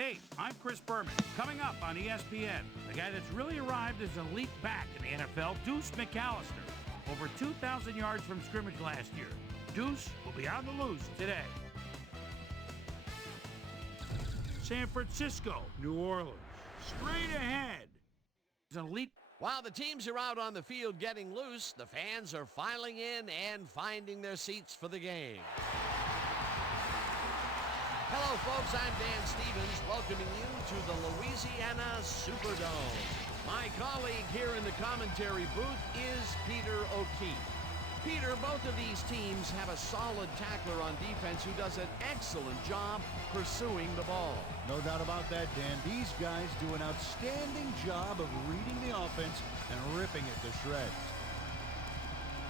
Hey, I'm Chris Berman. Coming up on ESPN, the guy that's really arrived as an elite back in the NFL, Deuce McCallister. Over 2,000 yards from scrimmage last year. Deuce will be on the loose today. San Francisco, New Orleans. Straight ahead. He's an elite. While the teams are out on the field getting loose, the fans are filing in and finding their seats for the game. Hello, folks. I'm Dan Stevens, welcoming you to the Louisiana Superdome. My colleague here in the commentary booth is Peter O'Keefe. Peter, both of these teams have a solid tackler on defense who does an excellent job pursuing the ball. No doubt about that, Dan. These guys do an outstanding job of reading the offense and ripping it to shreds.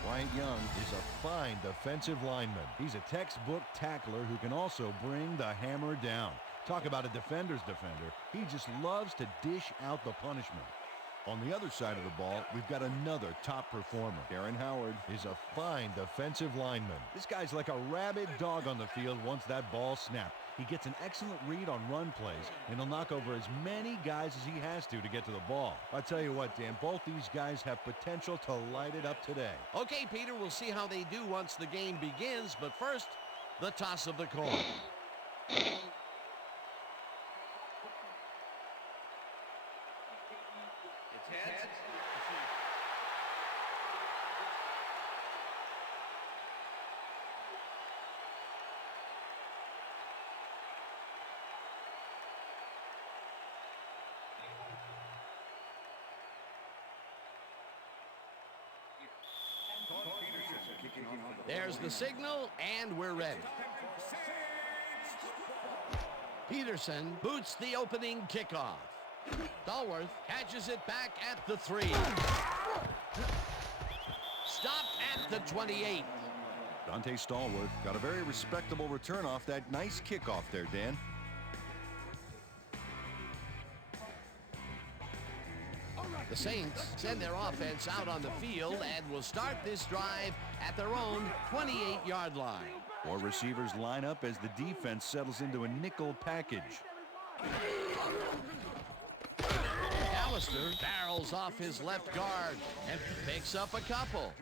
Bryant Young is a fine defensive lineman. He's a textbook tackler who can also bring the hammer down. Talk about a defender's defender. He just loves to dish out the punishment. On the other side of the ball, we've got another top performer. Aaron Howard is a fine defensive lineman. This guy's like a rabid dog on the field once that ball snapped. He gets an excellent read on run plays, and he'll knock over as many guys as he has to get to the ball. I tell you what, Dan, both these guys have potential to light it up today. Okay, Peter, we'll see how they do once the game begins, but first, the toss of the coin. There's the signal, and we're ready. Peterson boots the opening kickoff. Stallworth catches it back at the 3. Stopped at the 28. Dante Stallworth got a very respectable return off that nice kickoff there, Dan. The Saints send their offense out on the field and will start this drive at their own 28-yard line. 4 receivers line up as the defense settles into a nickel package. McCallister barrels off his left guard and picks up a couple.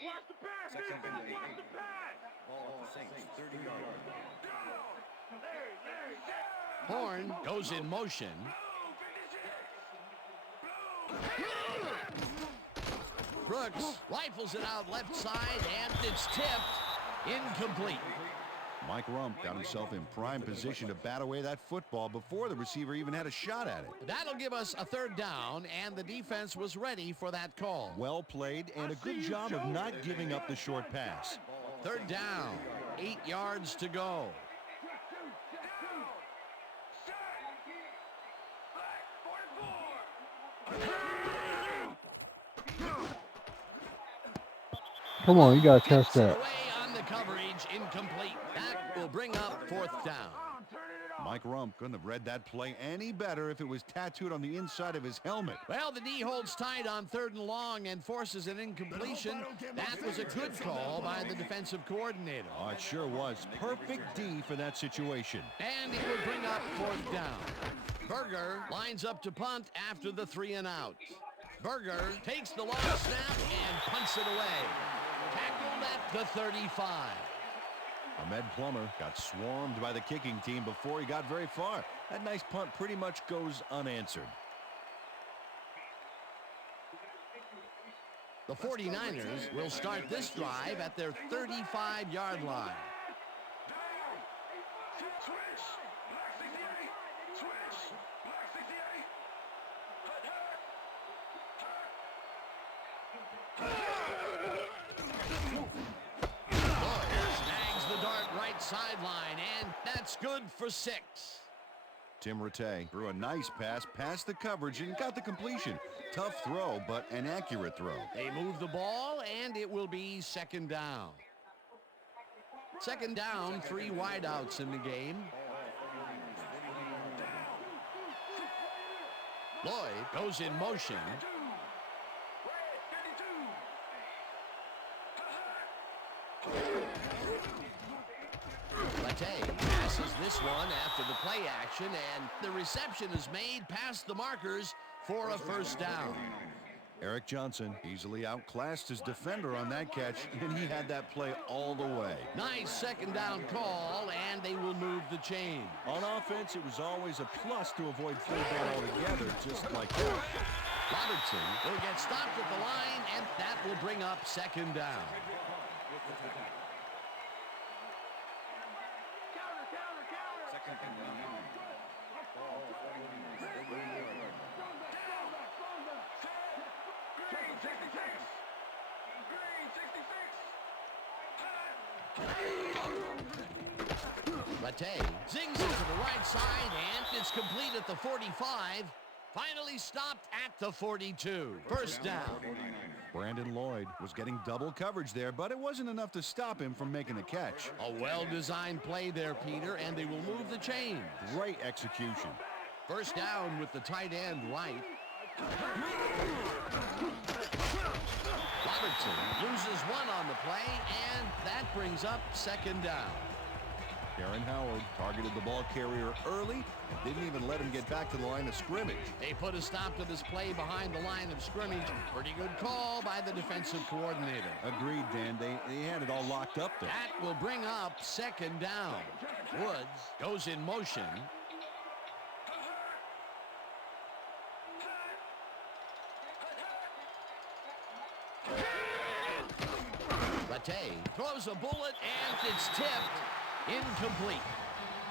Watch the pass! Watch the pass! Ball Saints, 30 yards. Horn goes in motion. Brooks rifles it out left side, and it's tipped. Incomplete. Mike Rump got himself in prime position to bat away that football before the receiver even had a shot at it. That'll give us a 3rd down, and the defense was ready for that call. Well played, and a good job of not giving up the short pass. 3rd down, 8 yards to go. Come on, you gotta catch that. Away on the coverage, incomplete. That will bring up 4th down. Mike Rump couldn't have read that play any better if it was tattooed on the inside of his helmet. Well, the D holds tight on 3rd and long and forces an incompletion. That was a good call by the defensive coordinator. Oh, it sure was. Perfect D for that situation. And it would bring up 4th down. Berger lines up to punt after the 3 and out. Berger takes the long snap and punts it away. Tackled at the 35. Ahmed Plummer got swarmed by the kicking team before he got very far. That nice punt pretty much goes unanswered. The 49ers will start this drive at their 35-yard line. Sideline, and that's good for 6. Tim Rattay threw a nice pass past the coverage and got the completion. Tough throw, but an accurate throw. They move the ball, and it will be 2nd down. 2nd down, 3 wideouts in the game. Lloyd goes in motion. Latte passes this one after the play action, and the reception is made past the markers for a first down. Eric Johnson easily outclassed his defender on that catch, and he had that play all the way. Nice second down call, and they will move the chain. On offense, it was always a plus to avoid third down altogether, just like that. Robertson will get stopped at the line, and that will bring up second down. Latte zings it to the right side, and it's complete at the 45. Finally stopped at the 42. First down. Brandon Lloyd was getting double coverage there, but it wasn't enough to stop him from making the catch. A well-designed play there, Peter, and they will move the chain. Great execution. First down with the tight end right. Robertson loses one on the play, and that brings up second down. Aaron Howard targeted the ball carrier early and didn't even let him get back to the line of scrimmage. They put a stop to this play behind the line of scrimmage. Pretty good call by the defensive coordinator. Agreed, Dan. They had it all locked up there. That will bring up second down. Woods goes in motion. Latte throws a bullet, and it's tipped. Incomplete.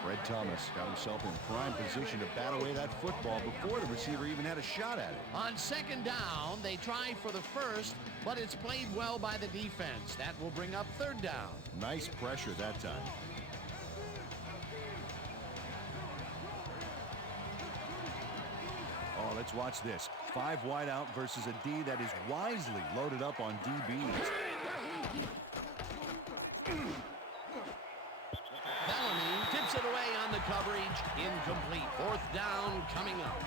Fred Thomas got himself in prime position to bat away that football before the receiver even had a shot at it. On second down, they try for the first, but it's played well by the defense. That will bring up third down. Nice pressure that time. Oh, let's watch this. 5 wide out versus a D that is wisely loaded up on DBs. Tips it away on the coverage. Incomplete. Fourth down coming up.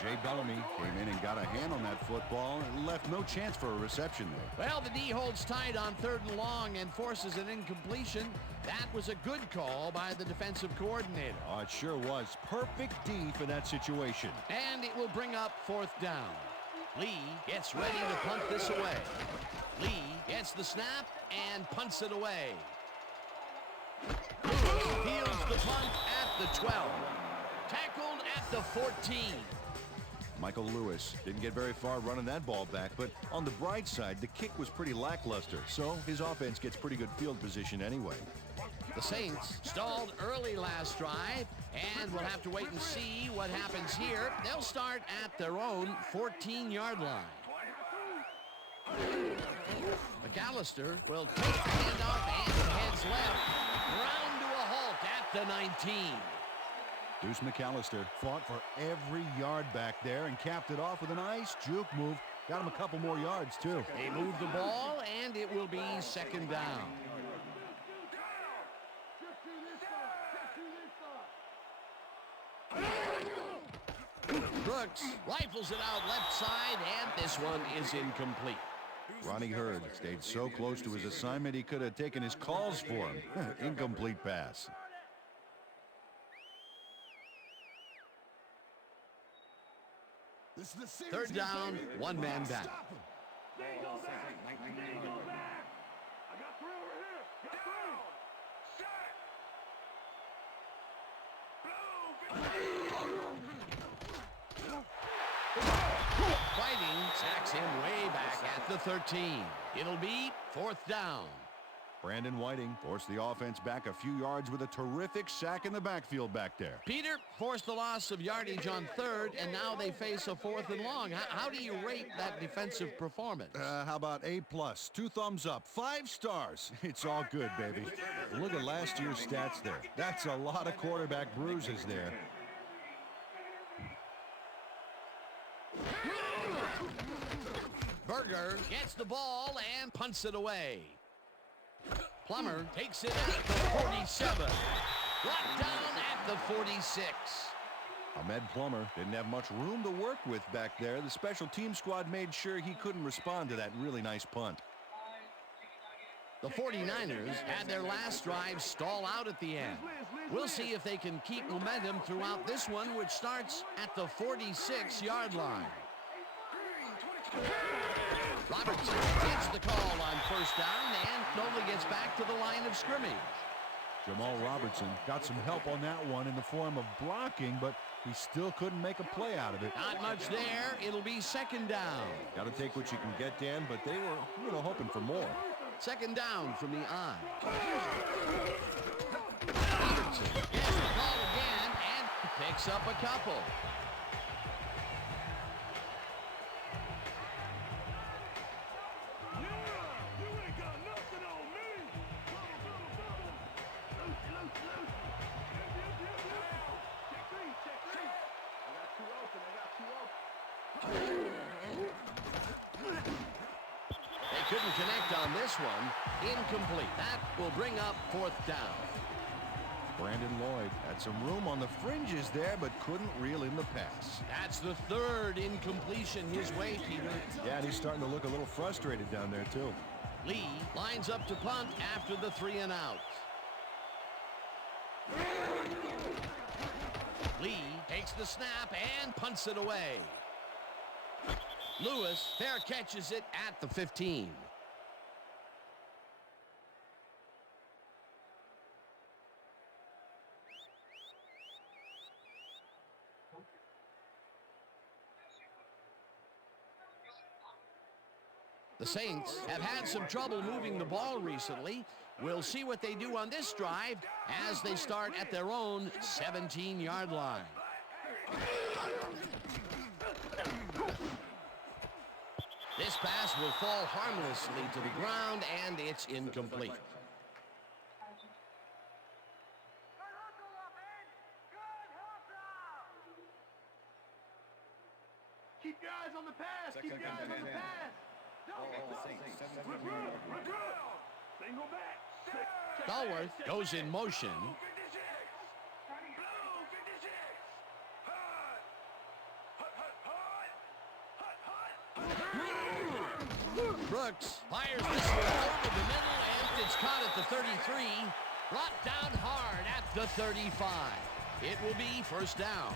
Jay Bellamy came in and got a hand on that football and left no chance for a reception there. Well, the D holds tight on third and long and forces an incompletion. That was a good call by the defensive coordinator. Oh, it sure was. Perfect D for that situation. And it will bring up fourth down. Lee gets ready to punt this away. Lee gets the snap and punts it away. Fields the punt at the 12. Tackled at the 14. Michael Lewis didn't get very far running that ball back, but on the bright side, the kick was pretty lackluster, so his offense gets pretty good field position anyway. The Saints stalled early last drive, and we'll have to wait and see what happens here. They'll start at their own 14-yard line. McCallister will take the handoff and heads left. Round to a halt at the 19. Deuce McCallister fought for every yard back there and capped it off with a nice juke move. Got him a couple more yards, too. They move the ball, and it will be second down. Brooks rifles it out left side, and this one is incomplete. Ronnie Hurd stayed so close to his assignment he could have taken his calls for him. Incomplete pass. Third down, one man back. Fighting sacks him way back at the 13. It'll be fourth down. Brandon Whiting forced the offense back a few yards with a terrific sack in the backfield back there. Peter forced the loss of yardage on third, and now they face a fourth and long. How do you rate that defensive performance? How about A+, 2 thumbs up, 5 stars. It's all good, baby. Look at last year's stats there. That's a lot of quarterback bruises there. Berger gets the ball and punts it away. Plummer takes it at the 47. Brought down at the 46. Ahmed Plummer didn't have much room to work with back there. The special team squad made sure he couldn't respond to that really nice punt. The 49ers had their last drive stall out at the end. We'll see if they can keep momentum throughout this one, which starts at the 46-yard line. Robertson gets the call on first down and only gets back to the line of scrimmage. Jamal Robertson got some help on that one in the form of blocking, but he still couldn't make a play out of it. Not much there. It'll be second down. Got to take what you can get, Dan, but they were, hoping for more. Second down from the I. Robertson gets the call again and picks up a couple. Couldn't connect on this one. Incomplete. That will bring up fourth down. Brandon Lloyd had some room on the fringes there, but couldn't reel in the pass. That's the third incompletion his way, Peter. Yeah, and he's starting to look a little frustrated down there, too. Lee lines up to punt after the 3-and-out. Lee takes the snap and punts it away. Lewis fair catches it at the 15. The Saints have had some trouble moving the ball recently. We'll see what they do on this drive as they start at their own 17-yard line. This pass will fall harmlessly to the ground, and it's incomplete. Keep your eyes on the pass. Keep your eyes on the pass. Single back. Stallworth goes in motion. Brooks fires this one over the middle, and it's caught at the 33. Brought down hard at the 35. It will be first down.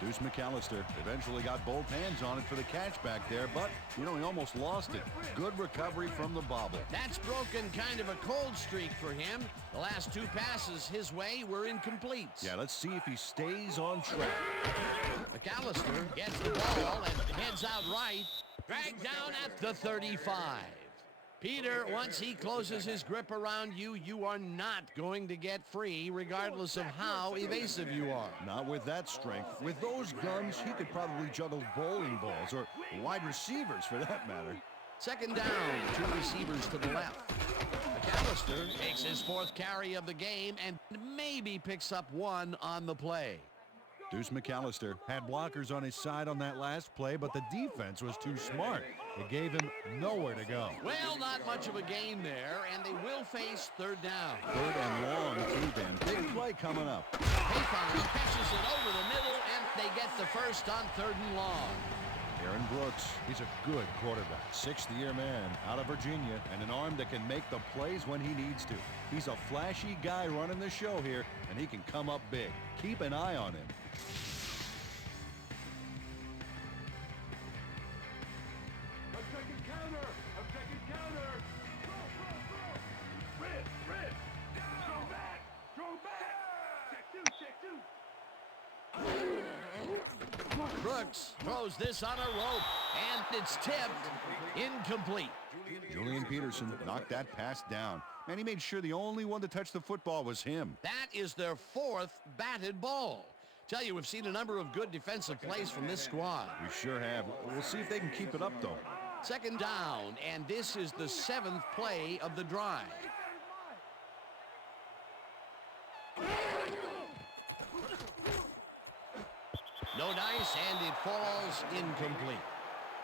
Deuce McCallister eventually got both hands on it for the catch back there, but, he almost lost it. Good recovery from the bobble. That's broken kind of a cold streak for him. The last two passes his way were incomplete. Yeah, let's see if he stays on track. McCallister gets the ball and heads out right. Dragged down at the 35. Peter, once he closes his grip around you, you are not going to get free, regardless of how evasive you are. Not with that strength. With those guns, he could probably juggle bowling balls, or wide receivers for that matter. Second down, two receivers to the left. McCallister takes his fourth carry of the game and maybe picks up one on the play. Deuce McCallister had blockers on his side on that last play, but the defense was too smart. It gave him nowhere to go. Well, not much of a gain there, and they will face third down. Third and long, too, Dan. Big play coming up. Payphone catches it over the middle, and they get the first on third and long. Aaron Brooks, he's a good quarterback. Sixth-year man out of Virginia, and an arm that can make the plays when he needs to. He's a flashy guy running the show here, and he can come up big. Keep an eye on him. Brooks throws this on a rope, and it's tipped. Incomplete. Julian Peterson knocked that pass down. Man, he made sure the only one to touch the football was him. That is their fourth batted ball. Tell you, we've seen a number of good defensive plays from this squad. We sure have. We'll see if they can keep it up, though. Second down, and this is the seventh play of the drive. No dice, and it falls incomplete.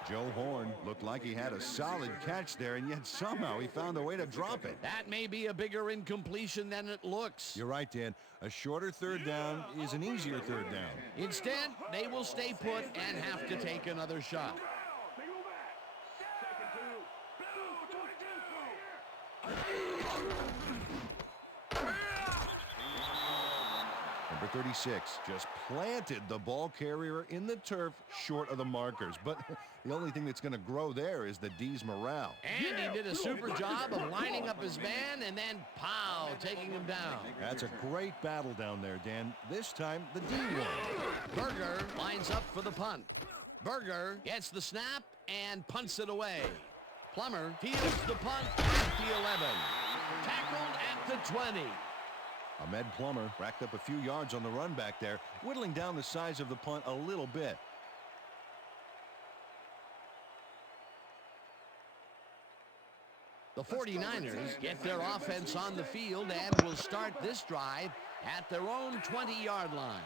Joe Horn looked like he had a solid catch there, and yet somehow he found a way to drop it. That may be a bigger incompletion than it looks. You're right, Dan. A shorter third down is an easier third down. Instead, they will stay put and have to take another shot. Number 36 just planted the ball carrier in the turf short of the markers. But the only thing that's going to grow there is the D's morale. And he did a super job of lining up his man and then, pow, taking him down. That's a great battle down there, Dan. This time, the D won. Berger lines up for the punt. Berger gets the snap and punts it away. Plummer fields the punt at the 11. Tackled at the 20. Ahmed Plummer racked up a few yards on the run back there, whittling down the size of the punt a little bit. The 49ers get their offense on the field and will start this drive at their own 20-yard line.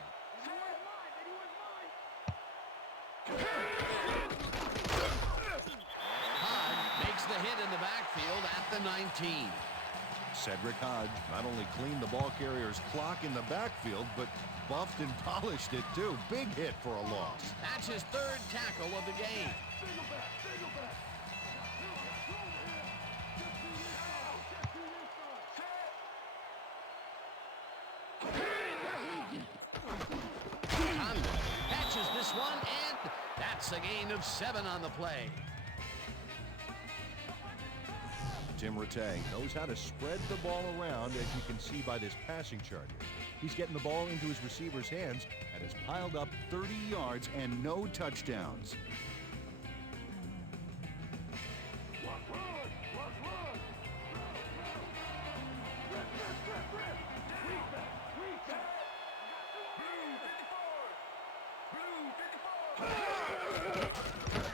Hodge makes the hit in the backfield at the 19. Cedric Hodge not only cleaned the ball carrier's clock in the backfield, but buffed and polished it too. Big hit for a loss. That's his third tackle of the game. Condon catches this one, and that's a gain of 7 on the play. Tim Rattay knows how to spread the ball around, as you can see by this passing chart here. He's getting the ball into his receiver's hands and has piled up 30 yards and no touchdowns.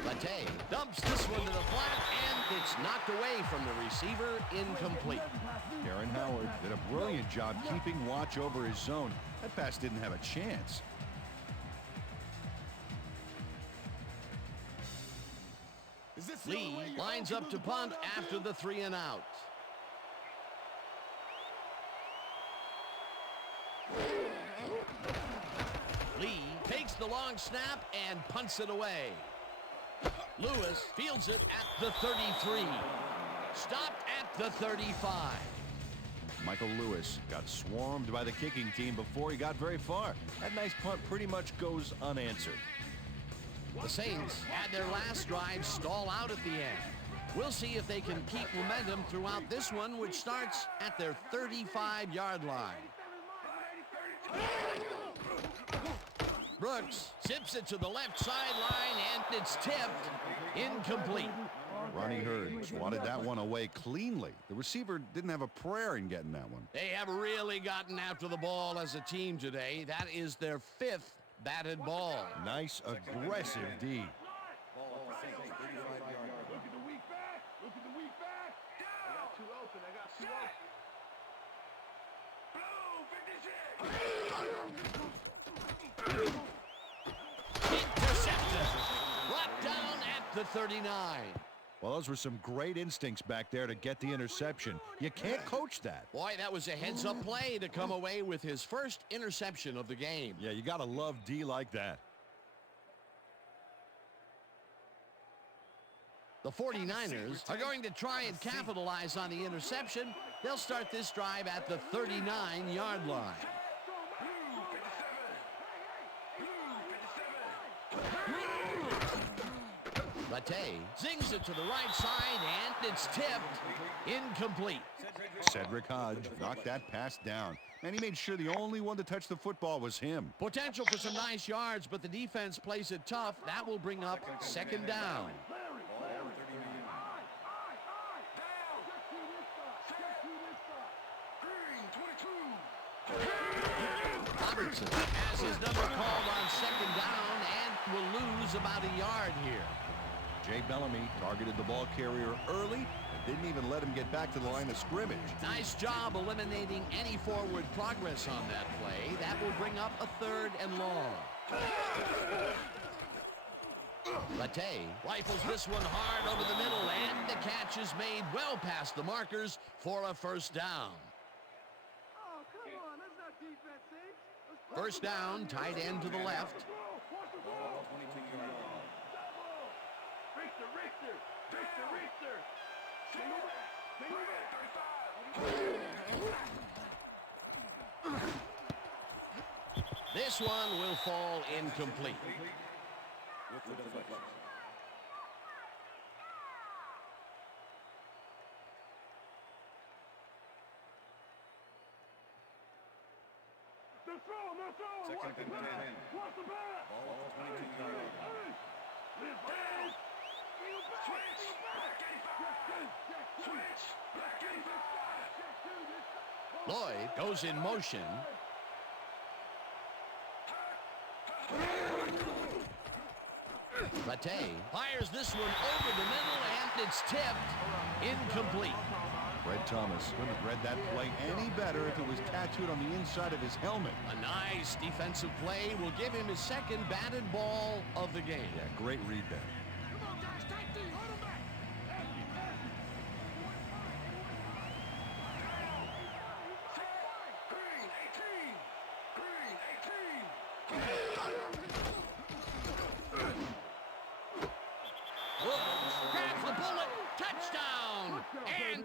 Rattay dumps this one to the flat, and it's knocked away from the receiver, incomplete. Aaron Howard did a brilliant job keeping watch over his zone. That pass didn't have a chance. Lee lines up to punt after the 3 and out. Lee takes the long snap and punts it away. Lewis fields it at the 33. Stopped at the 35. Michael Lewis got swarmed by the kicking team before he got very far. That nice punt pretty much goes unanswered. The Saints had their last drive stall out at the end. We'll see if they can keep momentum throughout this one, which starts at their 35-yard line. Brooks zips it to the left sideline, and it's tipped. Incomplete. Ronnie Hurd swatted that one away cleanly. The receiver didn't have a prayer in getting that one. They have really gotten after the ball as a team today. That is their 5th batted ball. Nice, aggressive D. Look at the weak back. Look at the weak back. I got 2 open. I got 2 open. Interception. Brought down at the 39. Well, those were some great instincts back there to get the interception. You can't coach that. Boy, that was a heads-up play to come away with his first interception of the game. Yeah, you got to love D like that. The 49ers are going to try and capitalize on the interception. They'll start this drive at the 39-yard line. Rattay zings it to the right side, and it's tipped. Incomplete. Cedric Hodge knocked that pass down, and he made sure the only one to touch the football was him. Potential for some nice yards, but the defense plays it tough. That will bring up 2nd down. Robertson has his number called on 2nd down and will lose about a yard here. Jay Bellamy targeted the ball carrier early and didn't even let him get back to the line of scrimmage. Nice job eliminating any forward progress on that play. That will bring up a 3rd and long. Latte rifles this one hard over the middle, and the catch is made well past the markers for a first down. Oh, come on. That's not defense, Saints. First down, tight end to the left. Ball 22-yard line. Richter. Single back. This one will fall incomplete. With the deflection. They're throwing. Second and 10. Watch the back. Ball 22-yard line. Lloyd goes in motion. Latte fires this one over the middle, and it's tipped incomplete. Fred Thomas couldn't have read that play any better if it was tattooed on the inside of his helmet. A nice defensive play will give him his second batted ball of the game. Yeah, great read there. Come on, guys. Tight D. Hold him back. Green 18. Grabs the bullet. Touchdown. And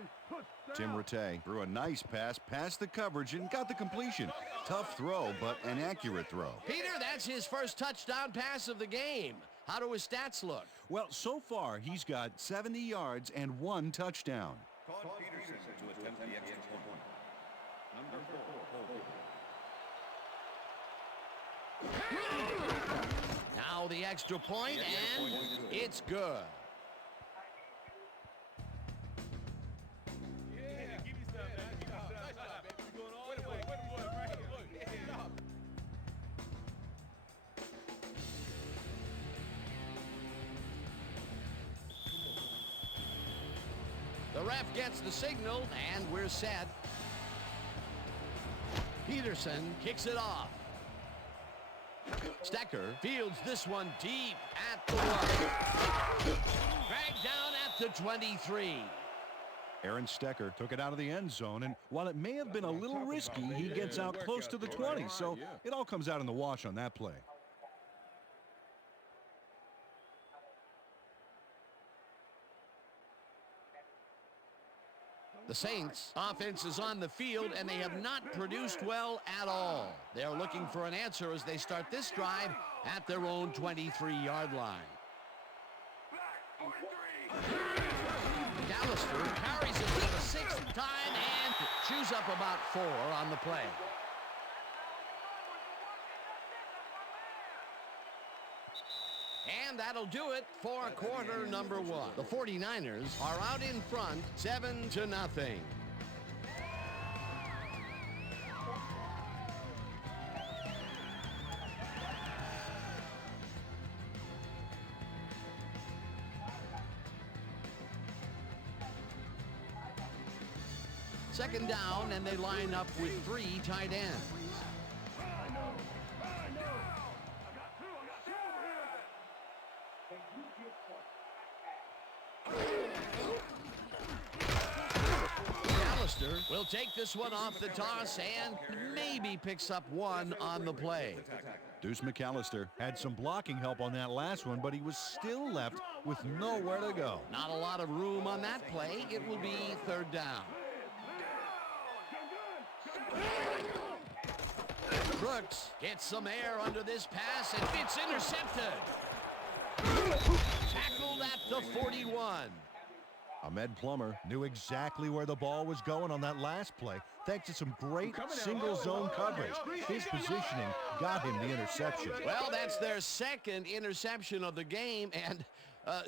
Tim Rattay threw a nice pass past the coverage and got the completion. Tough throw, but an accurate throw. Peter, that's his first touchdown pass of the game. How do his stats look? Well, so far, he's got 70 yards and 1 touchdown. Todd Peterson to attempt the extra point. Number 4. Now the extra point, and it's good. The ref gets the signal, and we're set. Peterson kicks it off. Stecker fields this one deep at the 1. Dragged down at the 23. Aaron Stecker took it out of the end zone, and while it may have been a little risky, he gets out close to the 20, so it all comes out in the wash on that play. The Saints offense is on the field, and they have not produced well at all. They're looking for an answer as they start this drive at their own 23-yard line. McCallister carries it for the 6th time and chews up about 4 on the play. And that'll do it for quarter number 1. The 49ers are out in front, 7-0. Second down, and they line up with 3 tight ends. McCallister will take this one off the toss and maybe picks up 1 on the play. Deuce McCallister had some blocking help on that last one, but he was still left with nowhere to go. Not a lot of room on that play. It will be 3rd down. Brooks gets some air under this pass, and it's intercepted. Tackled at the 41. Ahmed Plummer knew exactly where the ball was going on that last play, thanks to some great single zone coverage. His positioning got him the interception. Well, that's their 2nd interception of the game, and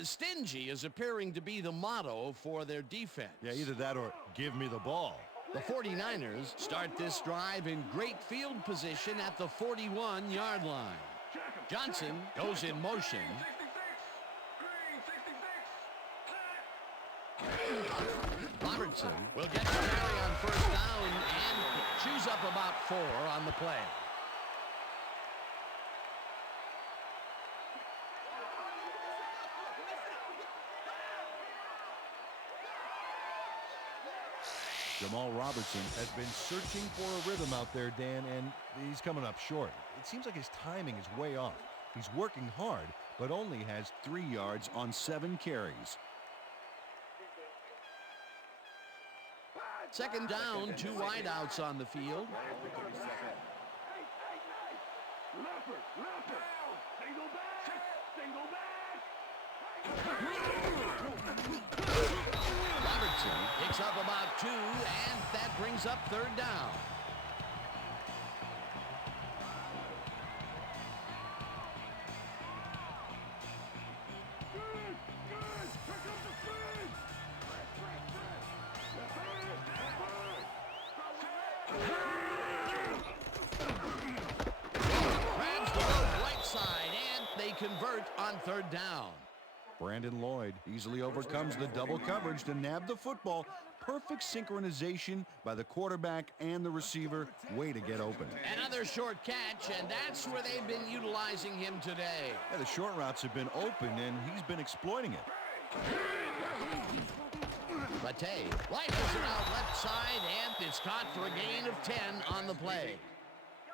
stingy is appearing to be the motto for their defense. Yeah, either that or give me the ball. The 49ers start this drive in great field position at the 41-yard line. Johnson goes in motion. Robertson will get the carry on 1st down and chews up about 4 on the play. Jamal Robertson has been searching for a rhythm out there, Dan, and he's coming up short. It seems like his timing is way off. He's working hard, but only has 3 yards on 7 carries. Second down, 2 wideouts on the field. Robertson picks up about 2, and that brings up third down. Grabs the right side, and they convert on third down. Brandon Lloyd easily overcomes the double coverage to nab the football. Perfect synchronization by the quarterback and the receiver. Way to get open. Another short catch, and that's where they've been utilizing him today. Yeah, the short routes have been open, and he's been exploiting it. Matei rifles it out left side, and it's caught for a gain of 10 on the play.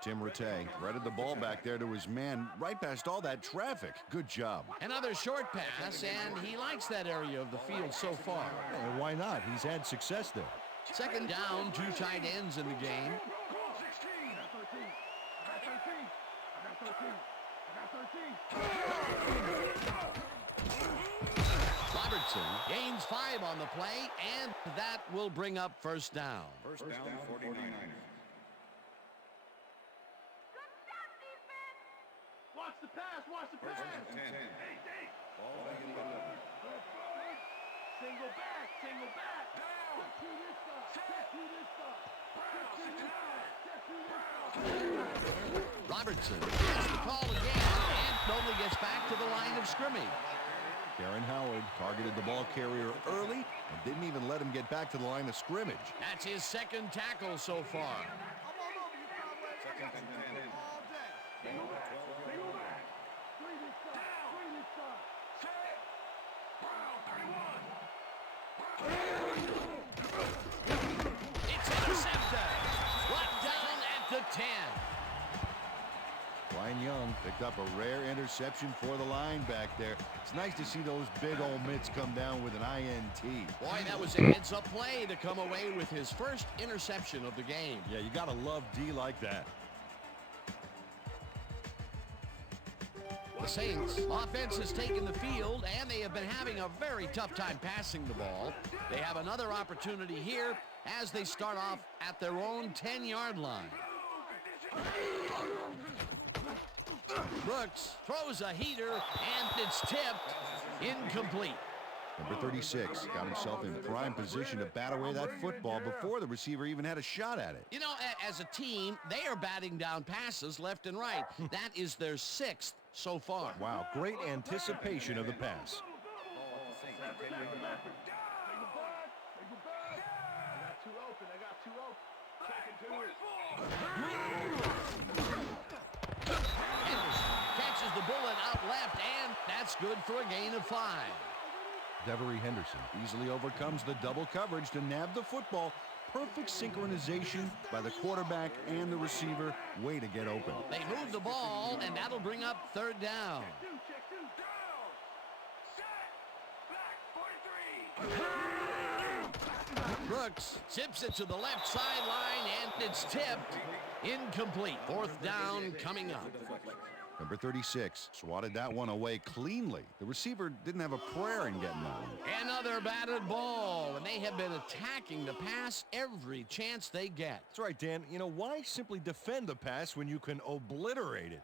Tim Rattay threaded the ball back there to his man right past all that traffic. Good job. Another short pass, and he likes that area of the field so far. And why not? He's had success there. Second down, 2 tight ends in the game. Robertson gains 5 on the play, and that will bring up first down. First down, 49ers. Watch the pass, watch the pass. First and 10. Hey, Dave. Ball back in the 11. Single back, single back. Check to this side, check to this side. Check to this side, check to this side. Robertson gets the call again, and only gets back to the line of scrimmage. Karen Howard targeted the ball carrier early and didn't even let him get back to the line of scrimmage. That's his second tackle so far. Second and 10. Single back. Three this side, three this side. It's intercepted. Brought down at the 10. Ryan Young picked up a rare interception for the line back there. It's nice to see those big old mitts come down with an INT. Boy, that was a heads-up play to come away with his first interception of the game. Yeah, you gotta love D like that. The Saints offense has taken the field, and they have been having a very tough time passing the ball. They have another opportunity here as they start off at their own 10-yard line. Brooks throws a heater, and it's tipped. Incomplete. Number 36 got himself in prime position to bat away that football before the receiver even had a shot at it. You know, as a team, they are batting down passes left and right. That is their 6th so far. Wow, great anticipation of the pass. Catches the bullet out left, and that's good for a gain of 5. Devery Henderson easily overcomes the double coverage to nab the football. Perfect synchronization by the quarterback and the receiver. Way to get open. They move the ball, and that'll bring up third down. Brooks zips it to the left sideline, and it's tipped. Incomplete. Fourth down coming up. Number 36 swatted that one away cleanly. The receiver didn't have a prayer in getting that one. Another batted ball, and they have been attacking the pass every chance they get. That's right, Dan. You know, why simply defend the pass when you can obliterate it?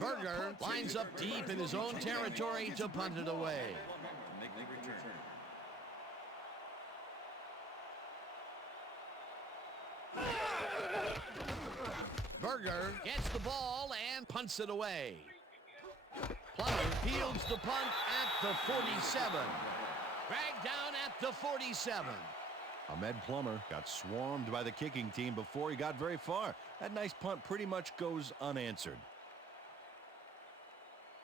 Berger lines up deep in his own territory to punt it away. Make the return. Berger gets the ball and punts it away. Plummer fields the punt at the 47. Dragged down at the 47. Ahmed Plummer got swarmed by the kicking team before he got very far. That nice punt pretty much goes unanswered.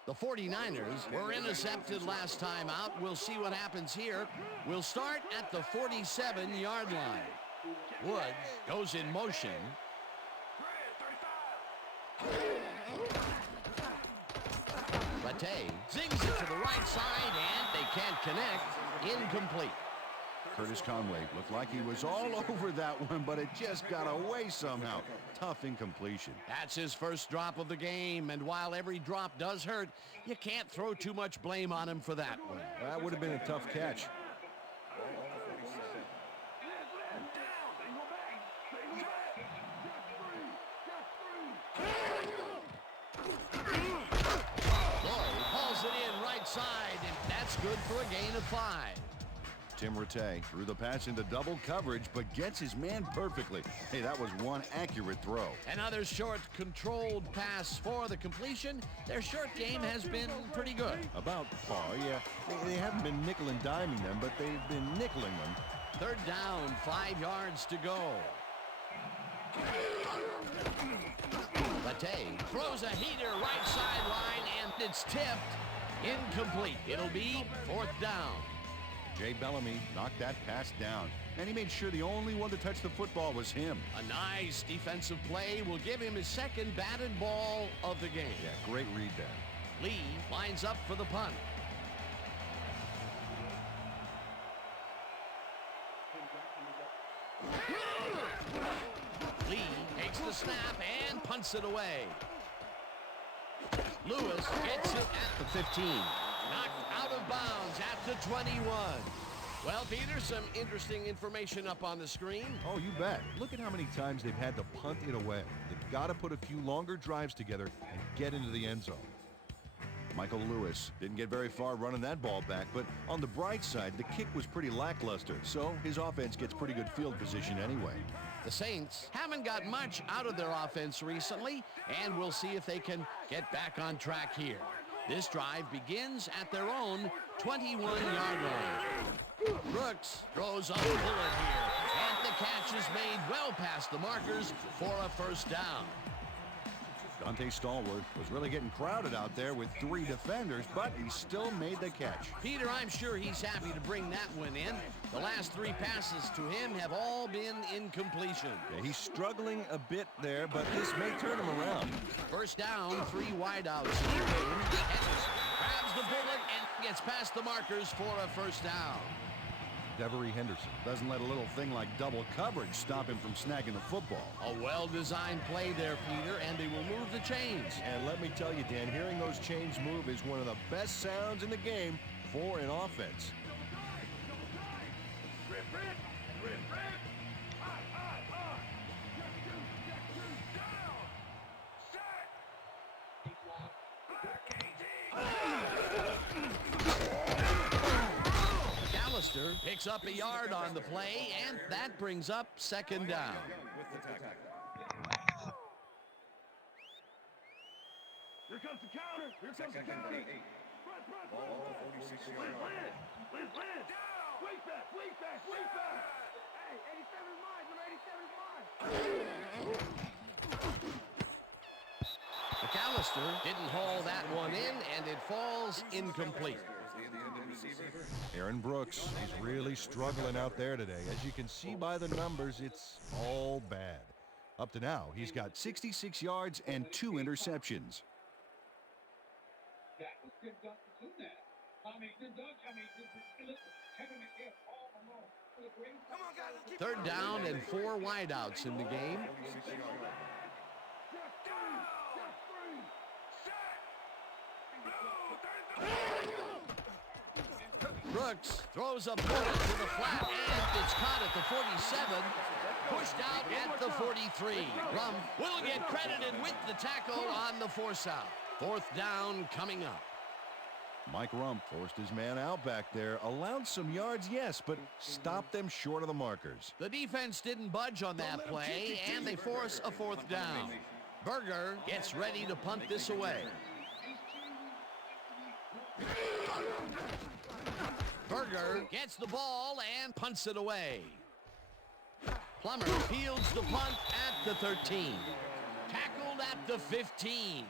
The 49ers were intercepted last time out. We'll see what happens here. We'll start at the 47-yard line. Woods goes in motion. Latte zings it to the right side, and they can't connect. Incomplete. Curtis Conway looked like he was all over that one, but it just got away somehow. Tough incompletion. That's his first drop of the game, and while every drop does hurt, you can't throw too much blame on him for that one. That would have been a tough catch. Lloyd hauls it in right side, and that's good for a gain of 5. Tim Rattay threw the pass into double coverage, but gets his man perfectly. Hey, that was one accurate throw. Another short, controlled pass for the completion. Their short game has been pretty good. About par, yeah. They haven't been nickel and diming them, but they've been nickeling them. Third down, 5 yards to go. Latte throws a heater right sideline, and it's tipped. Incomplete. It'll be 4th down. Jay Bellamy knocked that pass down, and he made sure the only one to touch the football was him. A nice defensive play will give him his second batted ball of the game. Yeah, great read there. Lee lines up for the punt. Lee takes the snap and punts it away. Lewis gets it at the 15. Knocked out of bounds at the 21. Well, Peter, some interesting information up on the screen. Oh, you bet. Look at how many times they've had to punt it away. They've got to put a few longer drives together and get into the end zone. Michael Lewis didn't get very far running that ball back, but on the bright side, the kick was pretty lackluster, so his offense gets pretty good field position anyway. The Saints haven't got much out of their offense recently, and we'll see if they can get back on track here. This drive begins at their own 21-yard line. Brooks throws a bullet here, and the catch is made well past the markers for a first down. Dante Stallworth was really getting crowded out there with 3 defenders, but he still made the catch. Peter, I'm sure he's happy to bring that one in. The last 3 passes to him have all been incompletion. Yeah, he's struggling a bit there, but this may turn him around. First down, 3 wideouts. Henderson grabs the bullet and gets past the markers for a first down. Devery Henderson doesn't let a little thing like double coverage stop him from snagging the football. A well-designed play there, Peter, and they will move the chains. And let me tell you, Dan, hearing those chains move is one of the best sounds in the game for an offense. McCallister picks up a yard on the play, and that brings up second down. Here comes the counter. Here comes the counter. Front. Ball 46-yard line. Lynn. Way back. Hey, 87 is mine. Number 87 is mine. McCallister didn't haul that one in, and it falls incomplete. Aaron Brooks, he's really struggling out there today. As you can see by the numbers, it's all bad. Up to now, he's got 66 yards and 2 interceptions. Third down and 4 wideouts in the game. Brooks throws a bullet to the flat, and it's caught at the 47, pushed out at the 43. Rum will get credited with the tackle on the force out. 4th down coming up. Mike Rump forced his man out back there, allowed some yards, yes, but stopped them short of the markers. The defense didn't budge on that play, and they force a 4th down. Berger gets ready to punt this away. Berger gets the ball and punts it away. Plummer fields the punt at the 13. Tackled at the 15.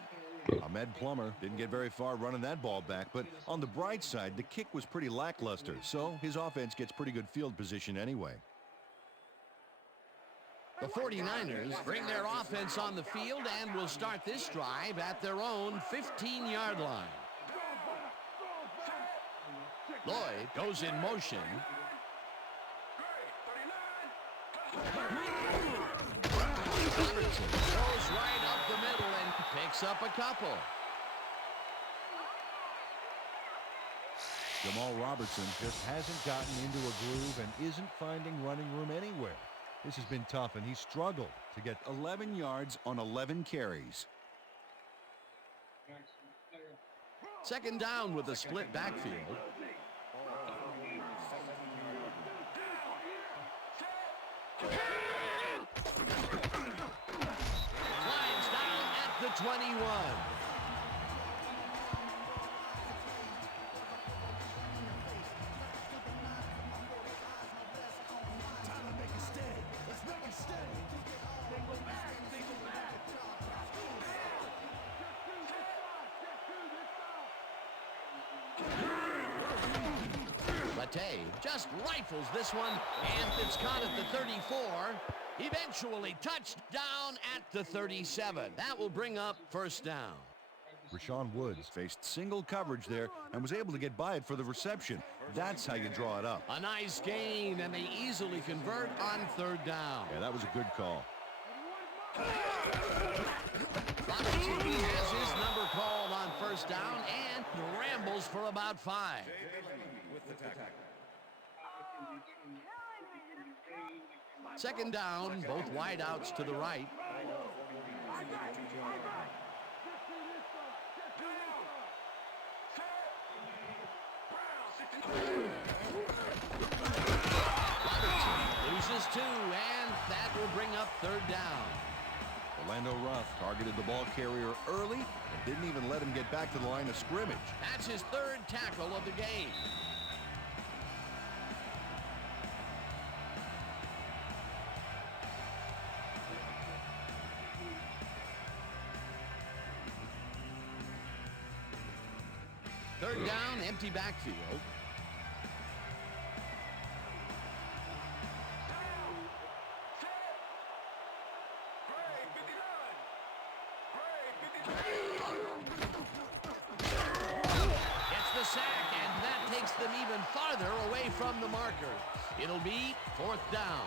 A Ahmed Plummer didn't get very far running that ball back, but on the bright side, the kick was pretty lackluster, so his offense gets pretty good field position anyway. The 49ers bring their offense on the field and will start this drive at their own 15-yard line. Lloyd goes in motion. Robertson goes right up the middle and picks up a couple. Jamal Robertson just hasn't gotten into a groove and isn't finding running room anywhere. This has been tough, and he struggled to get 11 yards on 11 carries. Second down with a split backfield. Flies down at the 21. Just rifles this one, and it's caught at the 34. Eventually touched down at the 37. That will bring up first down. Rashawn Woods faced single coverage there and was able to get by it for the reception. That's how you draw it up. A nice gain, and they easily convert on third down. Yeah, that was a good call. Robertson has his number called on first down and rambles for about 5. Second down, both wideouts to the right. Robertson loses 2, and that will bring up third down. Orlando Ruff targeted the ball carrier early and didn't even let him get back to the line of scrimmage. That's his third tackle of the game. Third down, empty backfield. It's the sack, and that takes them even farther away from the marker. It'll be fourth down.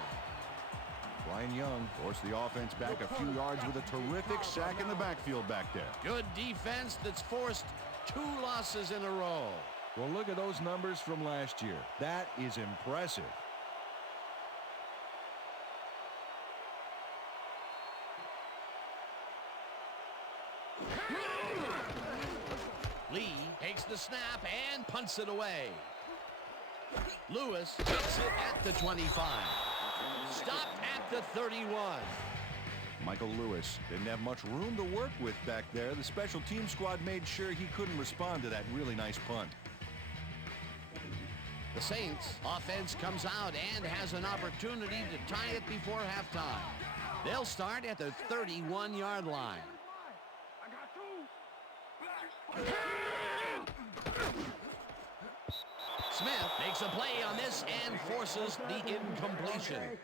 Brian Young forced the offense back a few yards with a terrific sack in the backfield back there. Good defense that's forced 2 losses in a row. Well, look at those numbers from last year. That is impressive. Lee takes the snap and punts it away. Lewis takes it at the 25. Stopped at the 31. Michael Lewis didn't have much room to work with back there. The special team squad made sure he couldn't respond to that really nice punt. The Saints offense comes out and has an opportunity to tie it before halftime. They'll start at the 31-yard line. Smith makes a play on this and forces the incompletion.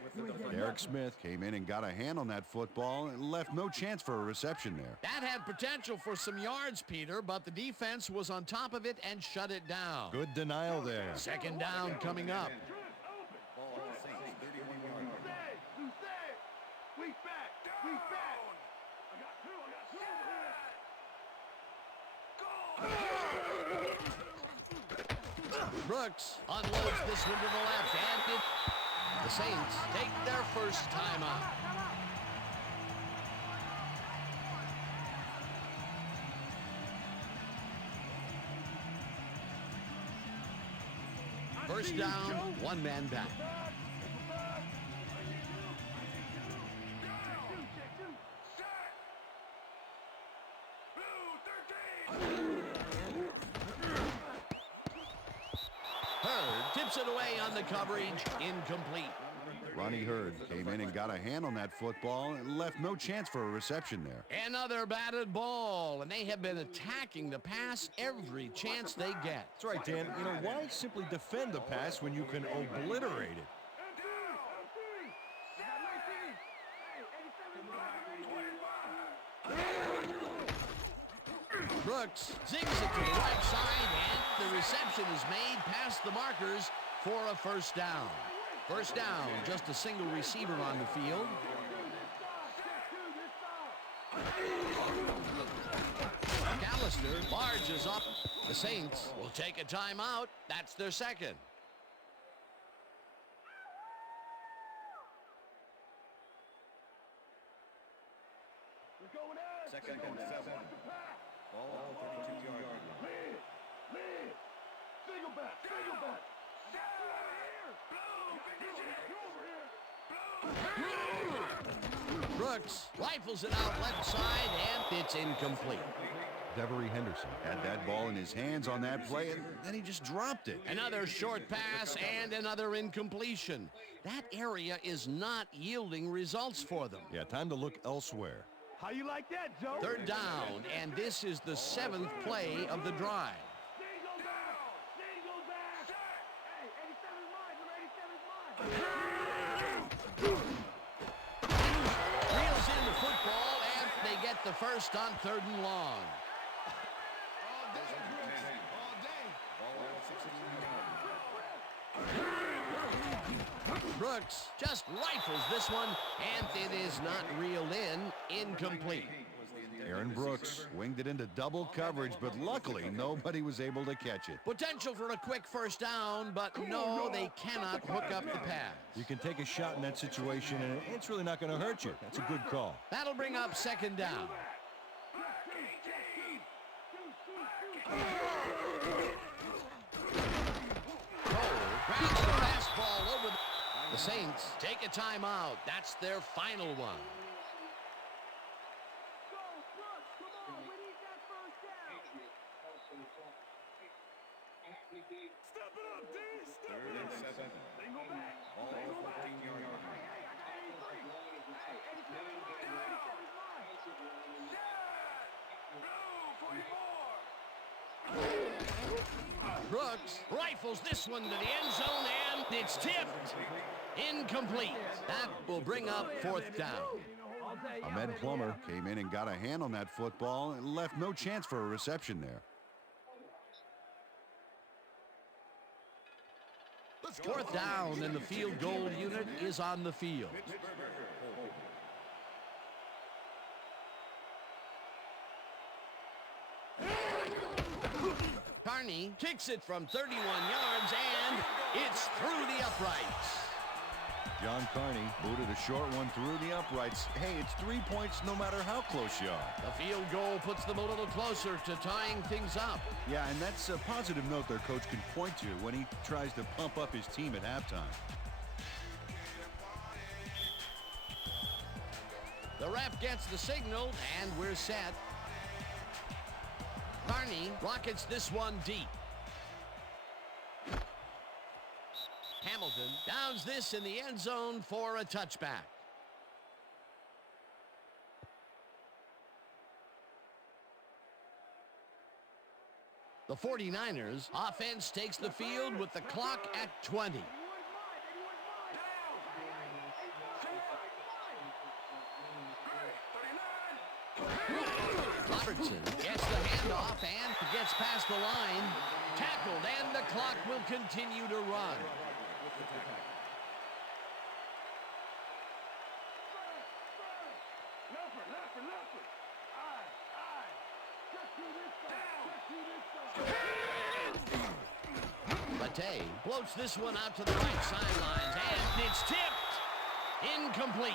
Derek Smith came in and got a hand on that football and left no chance for a reception there. That had potential for some yards, Peter, but the defense was on top of it and shut it down. Good denial there. Second down coming up. Brooks unloads this one to the left, and the Saints take their first timeout. First down, 1 man back. Tips it away on the coverage, incomplete. Ronnie Hurd came in and got a hand on that football and left no chance for a reception there. Another batted ball, and they have been attacking the pass every chance they get. That's right, Dan. You know, why simply defend the pass when you can obliterate it? Brooks zigs it to the right side, and the reception is made past the markers for a first down. First down, just a single receiver on the field. McCallister barges up. The Saints will take a timeout. That's their second. Second and 7. Ball 32-yard line. Single back. Brooks rifles it out left side, and it's incomplete. Devery Henderson had that ball in his hands on that play, and then he just dropped it. Another short pass and another incompletion. That area is not yielding results for them. Yeah, time to look elsewhere. How you like that, Joe? Third down, and this is the 7th play of the drive. Single back. Hey, 87 is mine. Number 87 is mine. Reels in the football, and they get the first on 3rd and long. Brooks just rifles this one, and it is not reeled in. Incomplete. Aaron Brooks winged it into double coverage, but luckily nobody was able to catch it. Potential for a quick first down, but no, they cannot hook up the pass. You can take a shot in that situation, and it's really not going to hurt you. That's a good call. That'll bring up 2nd down. Cole grabs the fastball over the Saints take a timeout. That's their final one. Third and 7. Ball 14-yard line. Brooks rifles this one to the end zone, and it's tipped. Incomplete. That will bring up 4th down. Ahmed Plummer came in and got a hand on that football and left no chance for a reception there. 4th down, and the field goal unit is on the field. Carney kicks it from 31 yards, and it's through the uprights. John Carney booted a short one through the uprights. Hey, it's 3 points no matter how close you are. The field goal puts them a little closer to tying things up. Yeah, and that's a positive note their coach can point to when he tries to pump up his team at halftime. The ref gets the signal, and we're set. Carney rockets this one deep. Hamilton downs this in the end zone for a touchback. The 49ers offense takes the field with the clock at 20. Robertson gets the handoff and gets past the line. Tackled, and the clock will continue to run. Matei floats this one out to the right sidelines, and it's tipped. Incomplete.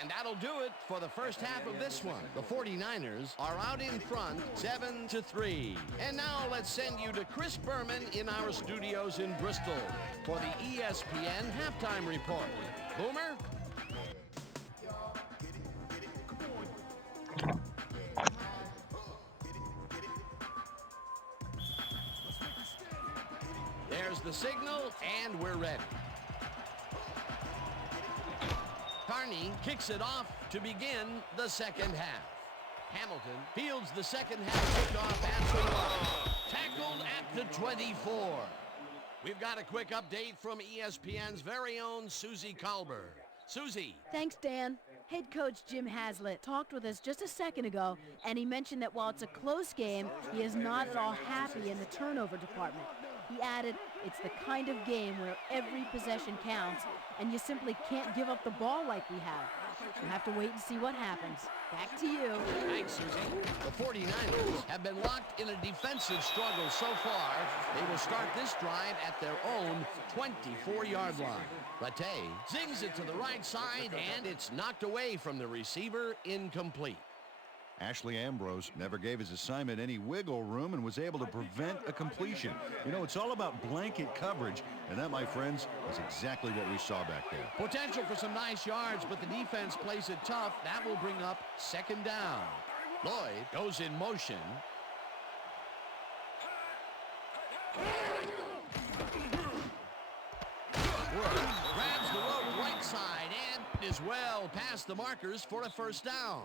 And that'll do it for the first half of this one. The 49ers are out in front, 7-3. And now let's send you to Chris Berman in our studios in Bristol for the ESPN halftime report. Boomer? There's There's the signal, and we're ready. Carney kicks it off to begin the second half. Hamilton fields the second half kickoff at the 1. Tackled at the 24. We've got a quick update from ESPN's very own Susie Kalber. Susie. Thanks, Dan. Head coach Jim Haslett talked with us just a second ago, and he mentioned that while it's a close game, he is not at all happy in the turnover department. He added, it's the kind of game where every possession counts, and you simply can't give up the ball like we have. We'll have to wait and see what happens. Back to you. Thanks, Susie. The 49ers have been locked in a defensive struggle so far. They will start this drive at their own 24-yard line. Rattay zings it to the right side, and it's knocked away from the receiver, incomplete. Ashley Ambrose never gave his assignment any wiggle room and was able to prevent a completion. You know, it's all about blanket coverage, and that, my friends, is exactly what we saw back there. Potential for some nice yards, but the defense plays it tough. That will bring up second down. Lloyd goes in motion. Grabs the rope right side and is well past the markers for a first down.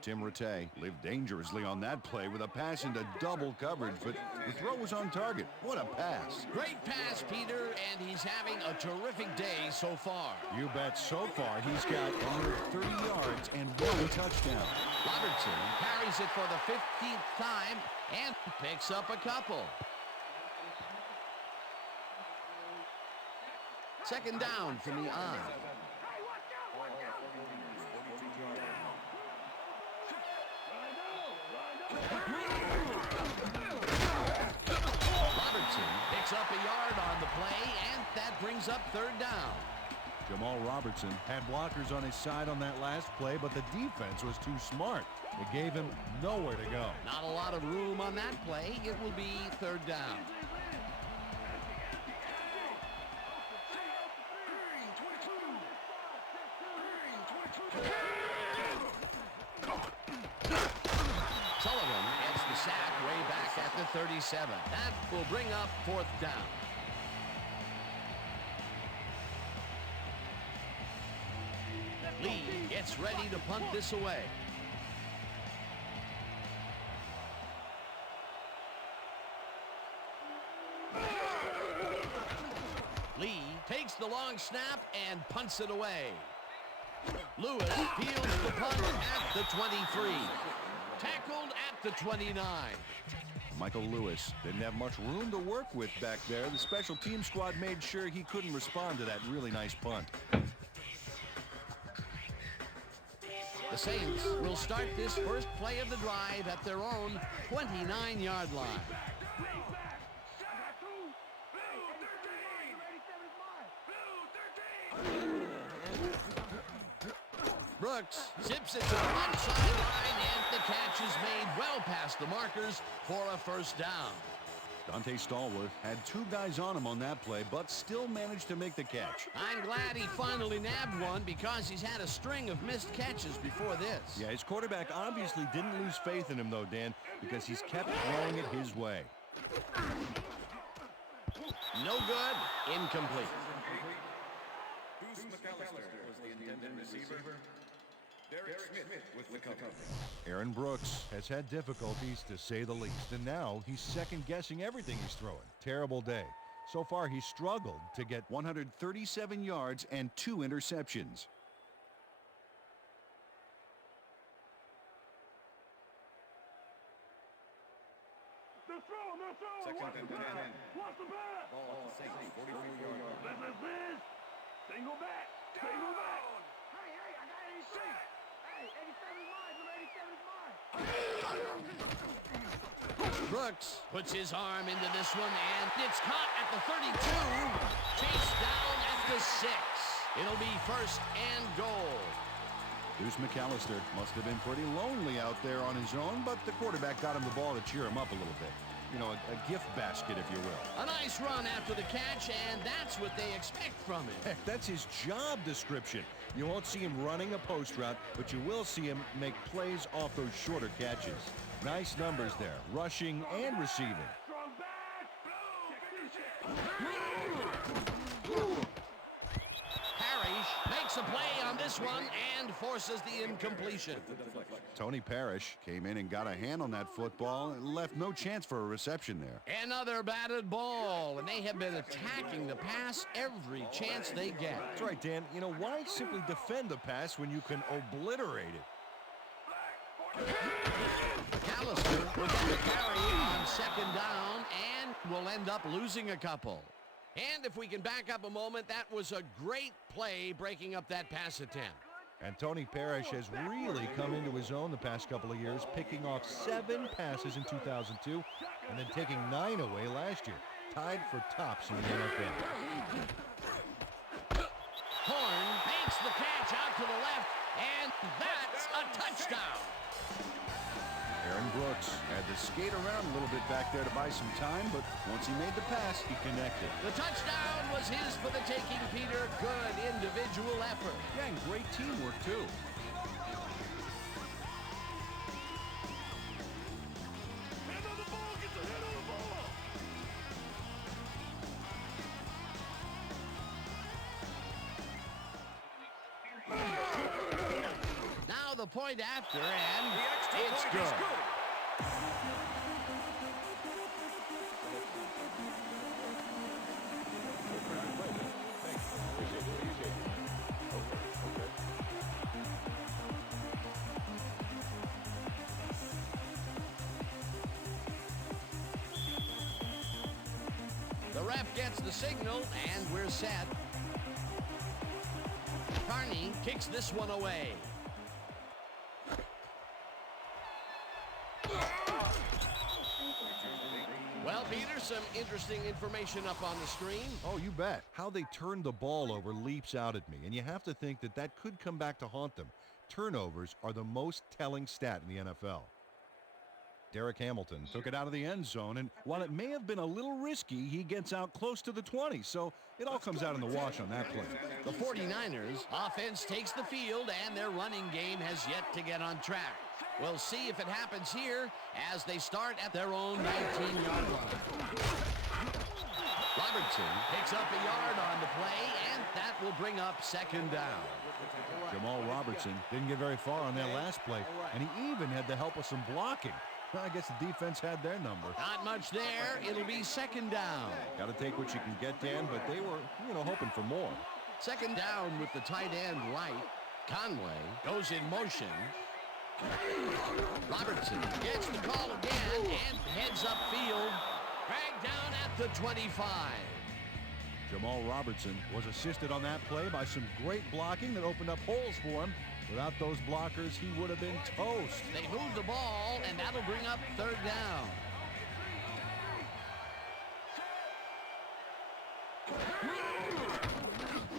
Tim Rattay lived dangerously on that play with a pass into double coverage, but the throw was on target. What a pass. Great pass, Peter, and he's having a terrific day so far. You bet. So far, he's got over 30 yards and 1 touchdown. Robertson carries it for the 15th time and picks up a couple. Second down from the eye. Robertson picks up a yard on the play, and that brings up third down. Jamal Robertson had blockers on his side on that last play, but the defense was too smart. It gave him nowhere to go. Not a lot of room on that play. It will be third down. Sullivan gets the sack way back at the 37. That will bring up fourth down. Lee gets ready to punt this away. Lee takes the long snap and punts it away. Lewis fields the punt at the 23. Tackled at the 29. Michael Lewis didn't have much room to work with back there. The special team squad made sure he couldn't respond to that really nice punt. The Saints will start this first play of the drive at their own 29-yard line. Brooks zips it to the left sideline, and the catch is made well past the markers for a first down. Dante Stallworth had 2 guys on him on that play, but still managed to make the catch. I'm glad he finally nabbed one because he's had a string of missed catches before this. Yeah, his quarterback obviously didn't lose faith in him, though, Dan, because he's kept throwing it his way. No good. Incomplete. Deuce McCallister was the intended receiver. Derek Smith with the cover. Aaron Brooks has had difficulties, to say the least, and now he's second-guessing everything he's throwing. Terrible day. So far, he's struggled to get 137 yards and 2 interceptions. They're throwing. Second and 10. Watch the back. Ball at the Saints, 44-yard line. This. Single back. Single back. Hey, I got 86. Hey, 87 is mine. Number 87 is mine. Brooks puts his arm into this one, and it's caught at the 32. Chased down at the 6. It'll be first and goal. Deuce McCallister must have been pretty lonely out there on his own, but the quarterback got him the ball to cheer him up a little bit. You know, a gift basket, if you will. A nice run after the catch, and that's what they expect from him. Heck, that's his job description. You won't see him running a post route, but you will see him make plays off those shorter catches. Nice numbers there, rushing and receiving. Strong back. Parrish makes a play on this one and forces the incompletion. Tony Parrish came in and got a hand on that football and left no chance for a reception there. Another batted ball, and they have been attacking the pass every chance they get. That's right, Dan. You know, why simply defend the pass when you can obliterate it? McCallister will get the carry on second down and will end up losing a couple. And if we can back up a moment, that was a great play breaking up that pass attempt. And Tony Parrish has really come into his own the past couple of years, picking off 7 passes in 2002 and then taking 9 away last year. Tied for tops in the NFL. Horn makes the catch out to the left, and that's a touchdown. Aaron Brooks had to skate around a little bit back there to buy some time, but once he made the pass, he connected. The touchdown was his for the taking, Peter. Good individual effort. Yeah, and great teamwork, too. Now the point after, and it's good. The ref gets the signal, and we're set. Carney kicks this one away. Well, Peter, some interesting information up on the screen. Oh, you bet. How they turned the ball over leaps out at me, and you have to think that that could come back to haunt them. Turnovers are the most telling stat in the NFL. Derek Hamilton took it out of the end zone, and while it may have been a little risky, he gets out close to the 20, so it all comes out in the wash on that play. The 49ers offense takes the field, and their running game has yet to get on track. We'll see if it happens here as they start at their own 19-yard line. Robertson picks up a yard on the play, and that will bring up second down. Jamal Robertson didn't get very far on that last play, and he even had the help of some blocking. I guess the defense had their number. Not much there. It'll be second down. Got to take what you can get, Dan, but they were, hoping for more. Second down with the tight end right. Conway goes in motion. Robertson gets the call again and heads upfield. Dragged down at the 25. Jamal Robertson was assisted on that play by some great blocking that opened up holes for him. Without those blockers, he would have been toast. They move the ball, and that'll bring up third down.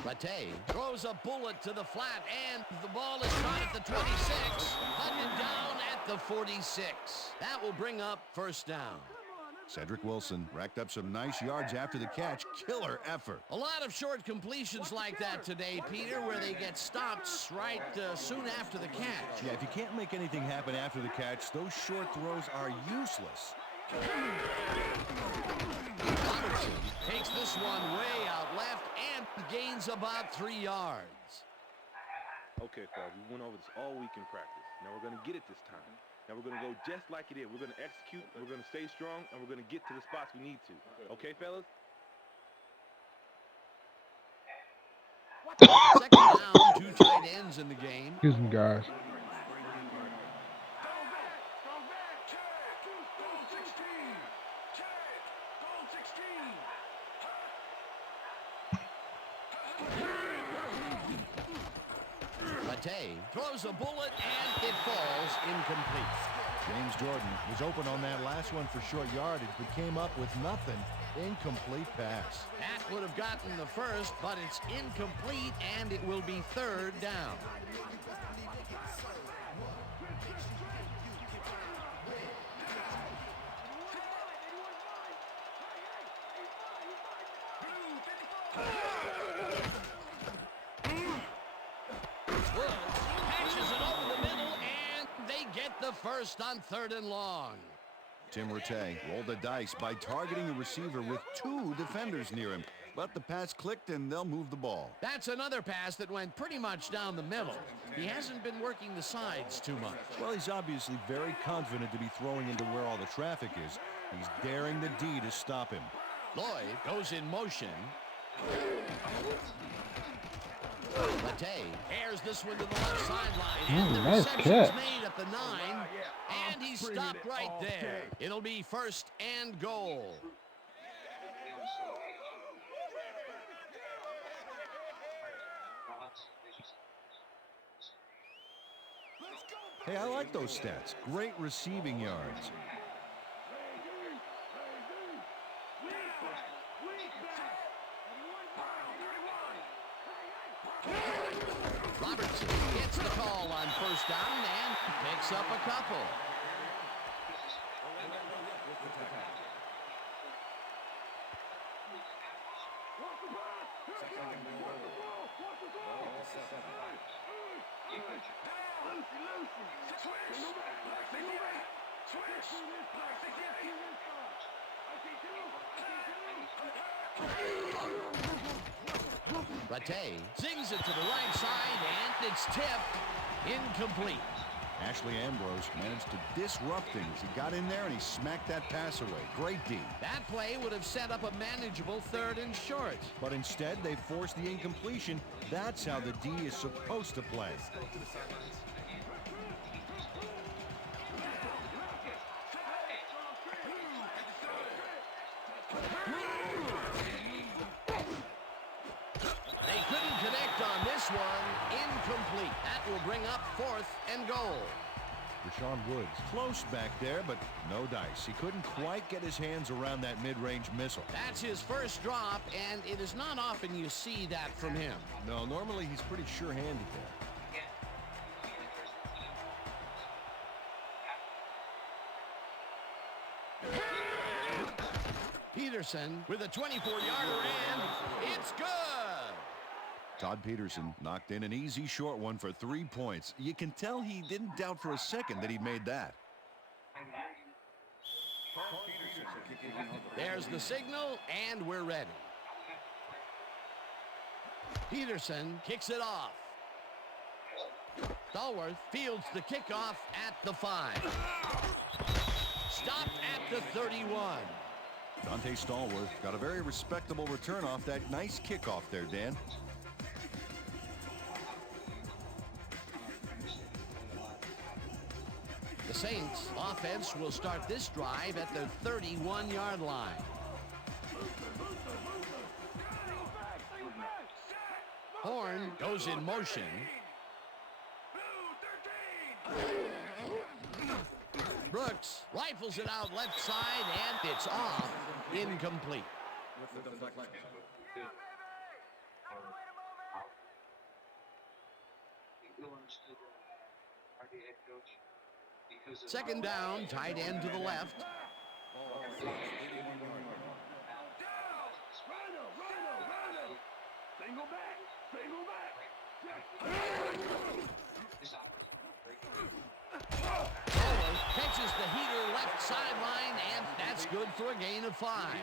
Latte throws a bullet to the flat, and the ball is caught at the 26, hunted down at the 46. That will bring up first down. Cedric Wilson racked up some nice yards after the catch. Killer effort. A lot of short completions like that today, Peter, where they get stopped right soon after the catch. Yeah, if you can't make anything happen after the catch, those short throws are useless. Robertson takes this one way out left and gains about 3 yards. Okay, fellas, we went over this all week in practice. Now we're going to get it this time. Now we're going to go just like it is. We're going to execute, we're going to stay strong, and we're going to get to the spots we need to. Okay, fellas? Second down, 2 tight ends in the game. Excuse me, guys. Latte throws a bullet, and it falls incomplete. James Jordan was open on that last one for short yardage, but came up with nothing. Incomplete pass. That would have gotten the first, but it's incomplete, and it will be third down. Patches it over the middle, and they get the first on third and long. Tim Rattay rolled the dice by targeting the receiver with 2 defenders near him. But the pass clicked, and they'll move the ball. That's another pass that went pretty much down the middle. He hasn't been working the sides too much. Well, he's obviously very confident to be throwing into where all the traffic is. He's daring the D to stop him. Lloyd goes in motion. Rattay airs this one to the left sideline. And the nice reception's catch. made at the 9. And he stopped right there. It'll be 1st and goal. Hey, I like those stats. Great receiving yards. Robertson gets the call on 1st down and picks up a couple. Rattay zings it to the right side, and it's tipped. Incomplete. Ashley Ambrose managed to disrupt things. He got in there and he smacked that pass away. Great D. That play would have set up a manageable 3rd and short. But instead, they forced the incompletion. That's how the D is supposed to play. They couldn't connect on this one. Incomplete. That will bring up 4th and goal. Rashawn Woods close back there, but no dice. He couldn't quite get his hands around that mid-range missile. That's his first drop, and it is not often you see that from him. No, normally he's pretty sure-handed there. Peterson with a 24-yarder, and it's good. Todd Peterson knocked in an easy short one for 3 points. You can tell he didn't doubt for a second that he made that. There's the signal, and we're ready. Peterson kicks it off. Stallworth fields the kickoff at the 5. Stopped at the 31. Dante Stallworth got a very respectable return off that nice kickoff there, Dan. The Saints offense will start this drive at their 31-yard line. Horn goes in motion. Brooks rifles it out left side, and it's off. Incomplete. Second down, tight end to the left. Catches the heater left sideline, and that's good for a gain of 5.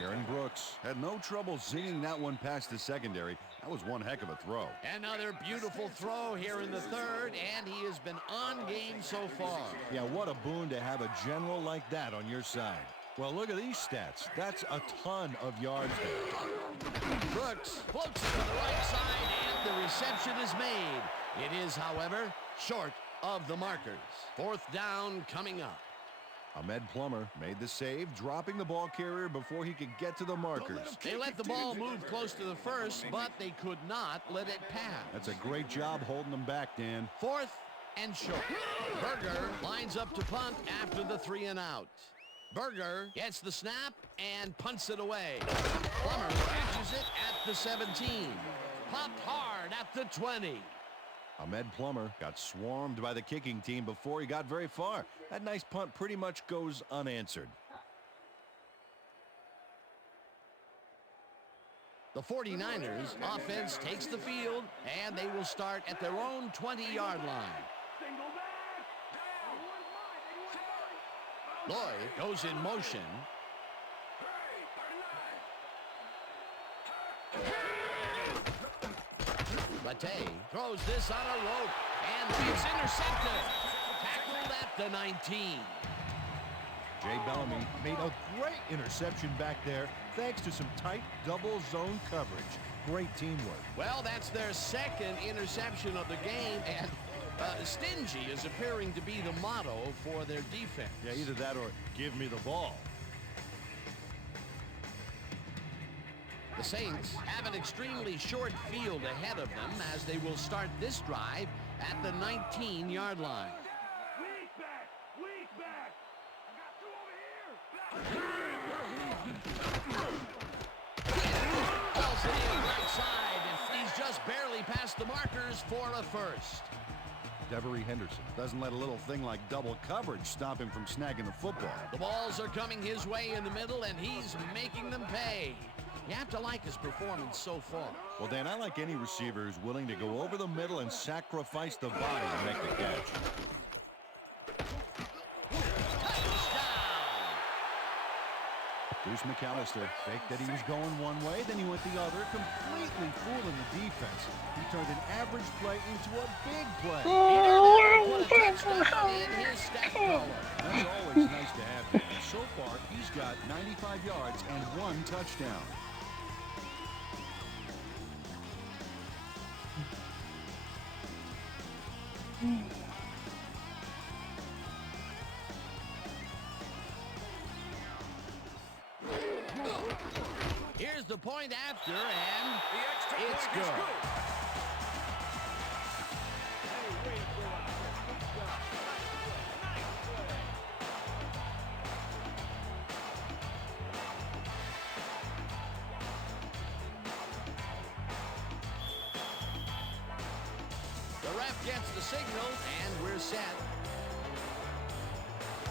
Aaron Brooks had no trouble zinging that one past the secondary. That was one heck of a throw. Another beautiful throw here in the 3rd, and he has been on game so far. Yeah, what a boon to have a general like that on your side. Well, look at these stats. That's a ton of yards there. Brooks floats to the right side, and the reception is made. It is, however, short of the markers. 4th down coming up. Ahmed Plummer made the save, dropping the ball carrier before he could get to the markers. They let the ball move close to the 1st, but they could not let it pass. That's a great job holding them back, Dan. 4th and short. Berger lines up to punt after the 3 and out. Berger gets the snap and punts it away. Plummer catches it at the 17. Popped hard at the 20. Ahmed Plummer got swarmed by the kicking team before he got very far. That nice punt pretty much goes unanswered. The 49ers offense takes the field, and they will start at their own 20-yard line. Lloyd goes in motion. Latte throws this on a rope, and it's intercepted. Tackled at the 19. Jay Bellamy made a great interception back there thanks to some tight double zone coverage. Great teamwork. Well, that's their second interception of the game, and stingy is appearing to be the motto for their defense. Yeah, either that or give me the ball. The Saints have an extremely short field ahead of them as they will start this drive at the 19-yard line. Weak back! Weak back! I got two over here! Calls it in right side, and he's just barely past the markers for a first. Devery Henderson doesn't let a little thing like double coverage stop him from snagging the football. The balls are coming his way in the middle, and he's making them pay. You have to like his performance so far. Well, Dan, I like any receiver who's willing to go over the middle and sacrifice the body to make the catch. Deuce McCallister faked that he was going one way, then he went the other, completely fooling the defense. He turned an average play into a big play. Put a touchdown in his stat column. That's always nice to have him. So far, he's got 95 yards and 1 touchdown. Here's the point after, and it's good. The ref gets the signal, and we're set.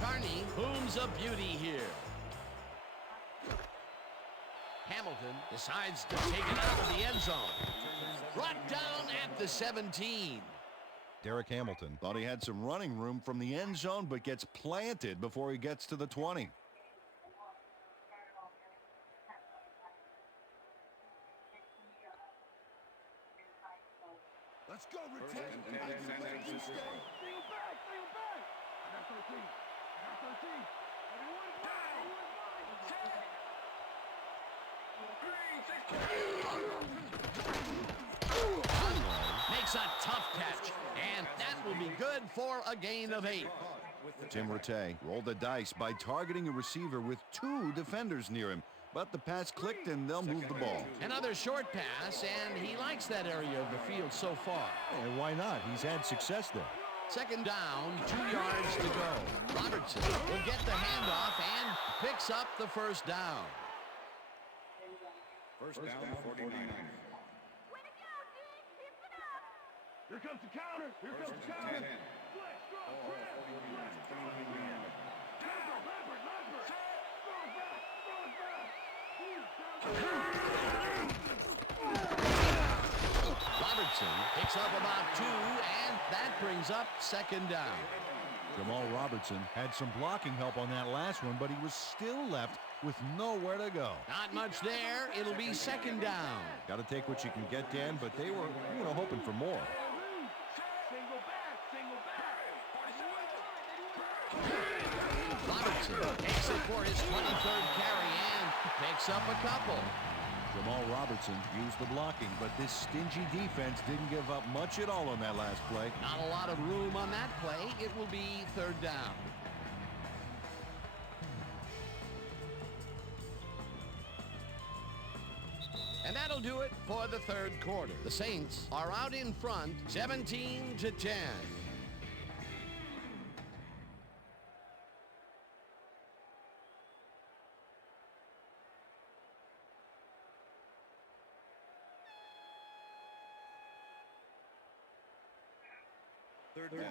Carney booms a beauty here. Hamilton decides to take it out of the end zone. Brought down at the 17. Derek Hamilton thought he had some running room from the end zone, but gets planted before he gets to the 20. Let's go, return. Single back, single back. I got 13. I got 13. Everyone down. Makes a tough catch, and that will be good for a gain of 8. Tim Rattay rolled the dice by targeting a receiver with 2 defenders near him, but the pass clicked and they'll move the ball. Another short pass, and he likes that area of the field so far. And why not? He's had success there. Second down, 2 yards to go. Robertson will get the handoff and picks up the first down. First down, 49. Here comes the counter. Here comes the counter. Flex, drop, Robertson picks up about 2, and that brings up second down. Jamal Robertson had some blocking help on that last one, but he was still left with nowhere to go. Not much there. It'll be second down. Got to take what you can get, Dan, but they were, hoping for more. Robertson takes it for his 23rd carry and picks up a couple. Jamal Robertson used the blocking, but this stingy defense didn't give up much at all on that last play. Not a lot of room on that play. It will be third down. And that'll do it for the third quarter. The Saints are out in front, 17-10.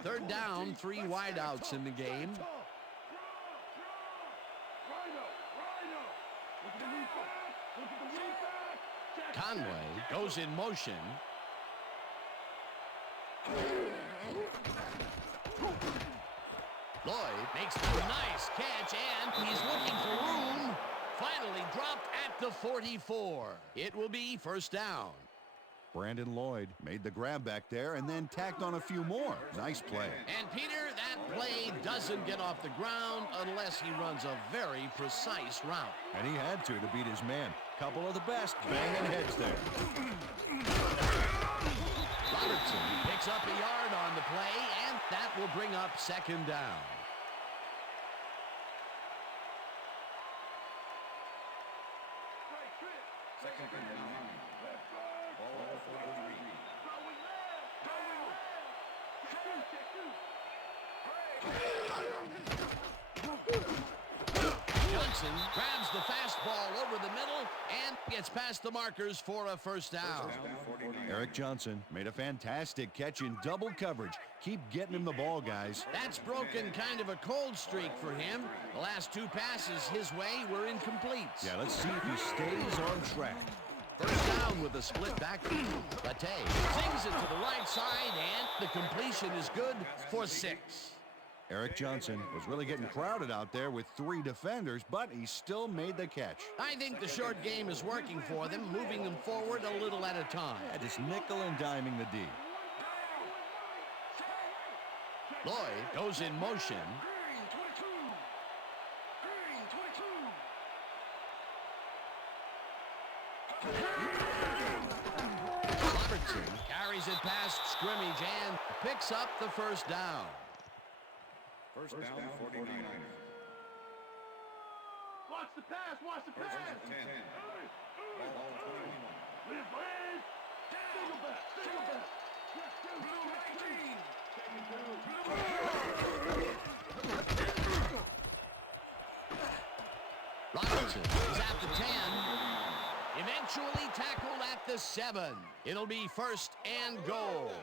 Third down, 3 wideouts in the game. Conway goes in motion. Lloyd makes the nice catch, and he's looking for room. Finally dropped at the 44. It will be first down. Brandon Lloyd made the grab back there and then tacked on a few more. Nice play. And Peter, that play doesn't get off the ground unless he runs a very precise route. And he had to beat his man. Couple of the best banging heads there. Robertson picks up a yard on the play, and that will bring up second down. Second and 9. Ball for the 3. Johnson grabs the fastball over the middle and gets past the markers for a first down. Eric Johnson made a fantastic catch in double coverage. Keep getting him the ball, guys. That's broken kind of a cold streak for him. The last two passes his way were incomplete. Yeah, let's see if he stays on track. First down with a split backfield. Bate sings it to the right side, and the completion is good for 6. Eric Johnson was really getting crowded out there with 3 defenders, but he still made the catch. I think the short game is working for them, moving them forward a little at a time. Yeah, just nickel and diming the D. Lloyd goes in motion. Robertson carries it past scrimmage and picks up the first down. First down, 49. Watch the pass, watch the pass. First and 10. Ball 21. Live, live. Single back, single back. Robertson is at the 10. Eventually tackled at the 7. It'll be first and goal.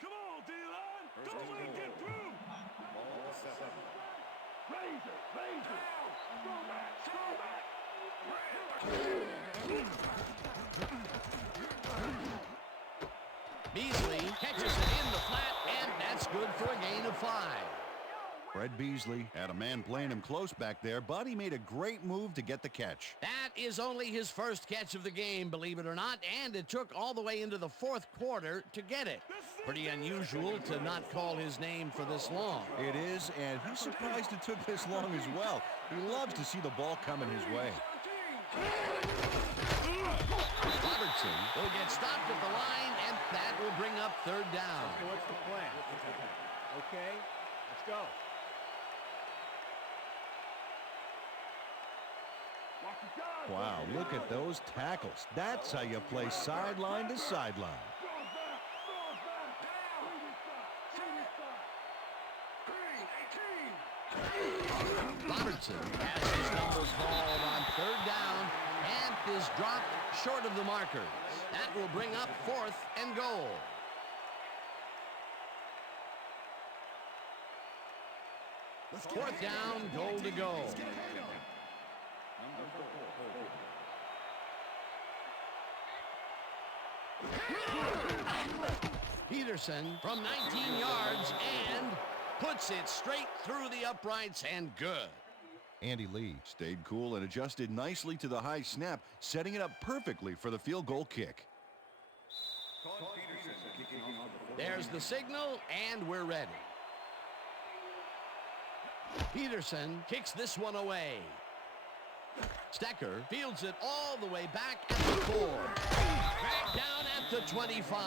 Come on, D-line. Don't let him get through. Ball 7. Razor, razor. Go back, go back. Beasley catches it in the flat, and that's good for a gain of 5. Fred Beasley had a man playing him close back there, but he made a great move to get the catch. That is only his first catch of the game, believe it or not, and it took all the way into the 4th quarter to get it. Pretty unusual to not call his name for this long. It is, and he's surprised it took this long as well. He loves to see the ball coming his way. Robertson will get stopped at the line, and that will bring up third down. So what's the plan? Okay, let's go. Wow, look at those tackles. That's how you play sideline to sideline. Robertson has his numbers called on third down and is dropped short of the markers. That will bring up 4th and goal. Fourth down, goal to go. Peterson from 19 yards and puts it straight through the uprights and good. Andy Lee stayed cool and adjusted nicely to the high snap, setting it up perfectly for the field goal kick. There's the signal, and we're ready. Peterson kicks this one away. Stecker fields it all the way back at the 4. Back down at the 25.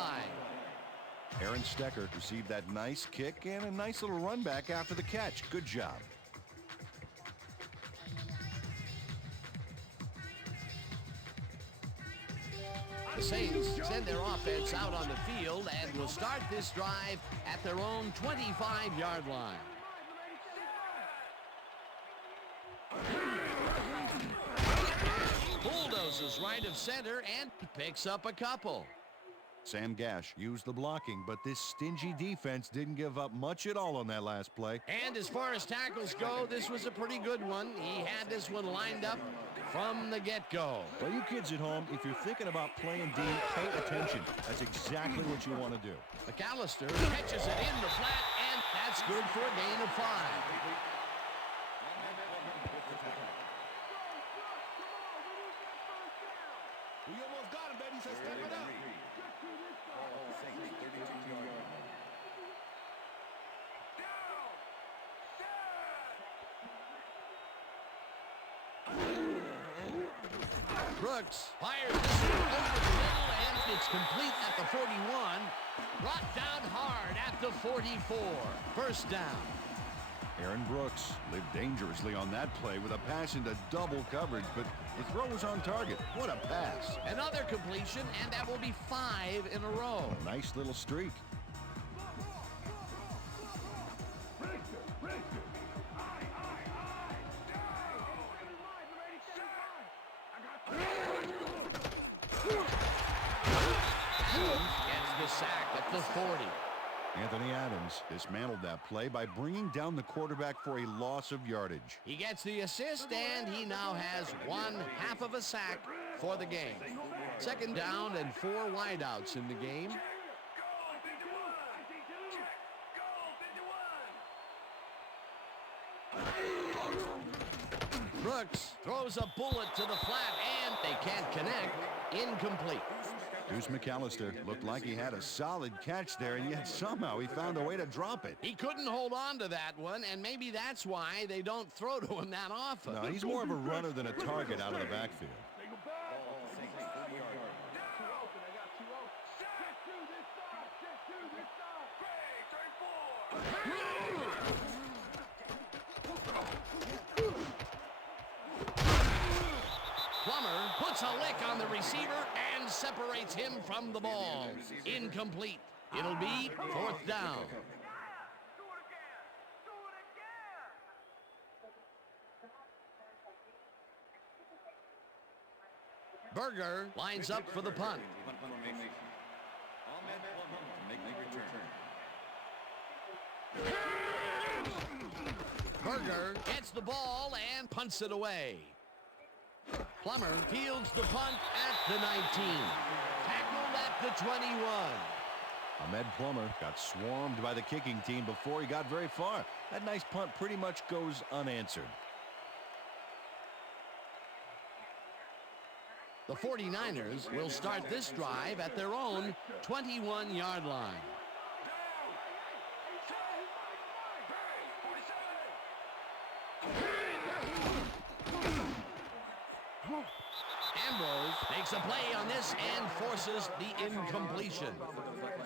Aaron Stecker received that nice kick and a nice little run back after the catch. Good job. The Saints send their offense out on the field and will start this drive at their own 25-yard line. Bulldozes right of center and picks up a couple. Sam Gash used the blocking, but this stingy defense didn't give up much at all on that last play. And as far as tackles go, this was a pretty good one. He had this one lined up from the get-go. Well, you kids at home, if you're thinking about playing D, pay attention. That's exactly what you want to do. McCallister catches it in the flat, and that's good for a gain of 5. We almost got him, baby. So step it up. Brooks fires this one over the middle, and it's complete at the 41. Brought down hard at the 44. First down. Aaron Brooks lived dangerously on that play with a pass into double coverage, but the throw was on target. What a pass. Another completion, and that will be 5 in a row. Nice little streak. Gets the sack at the 40. Anthony Adams dismantled that play by bringing down the quarterback for a loss of yardage. He gets the assist, and he now has 1/2 of a sack for the game. Second down and 4 wideouts in the game. Brooks throws a bullet to the flat, and they can't connect. Incomplete. Deuce McCallister looked like he had a solid catch there, and yet somehow he found a way to drop it. He couldn't hold on to that one, and maybe that's why they don't throw to him that often. No, he's more of a runner than a target out of the backfield. Plummer puts a lick on the receiver and separates him from the ball. Incomplete. It'll be 4th down. Berger lines up for the punt. Berger gets the ball and punts it away. Plummer fields the punt at the 19. Tackled at the 21. Ahmed Plummer got swarmed by the kicking team before he got very far. That nice punt pretty much goes unanswered. The 49ers will start this drive at their own 21-yard line. Ambrose makes a play on this and forces the incompletion.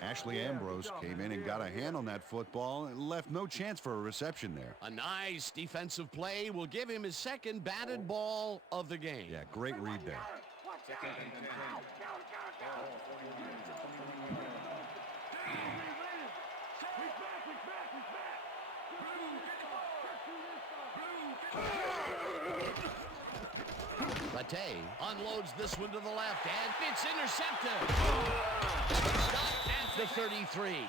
Ashley Ambrose came in and got a hand on that football and left no chance for a reception there. A nice defensive play will give him his second batted ball of the game. Yeah, great read there. Latte unloads this one to the left, and it's intercepted. Stopped at the 33.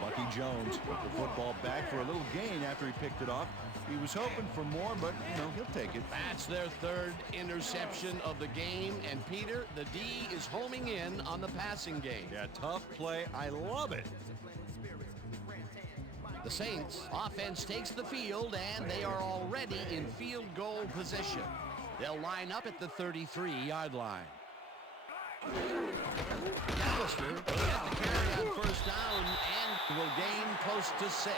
Lucky Jones put the football back for a little gain after he picked it off. He was hoping for more, but, he'll take it. That's their 3rd interception of the game, and Peter, the D is homing in on the passing game. Yeah, tough play. I love it. The Saints offense takes the field, and they are already in field goal position. They'll line up at the 33-yard line. McCallister will get the carry on first down and will gain close to 6.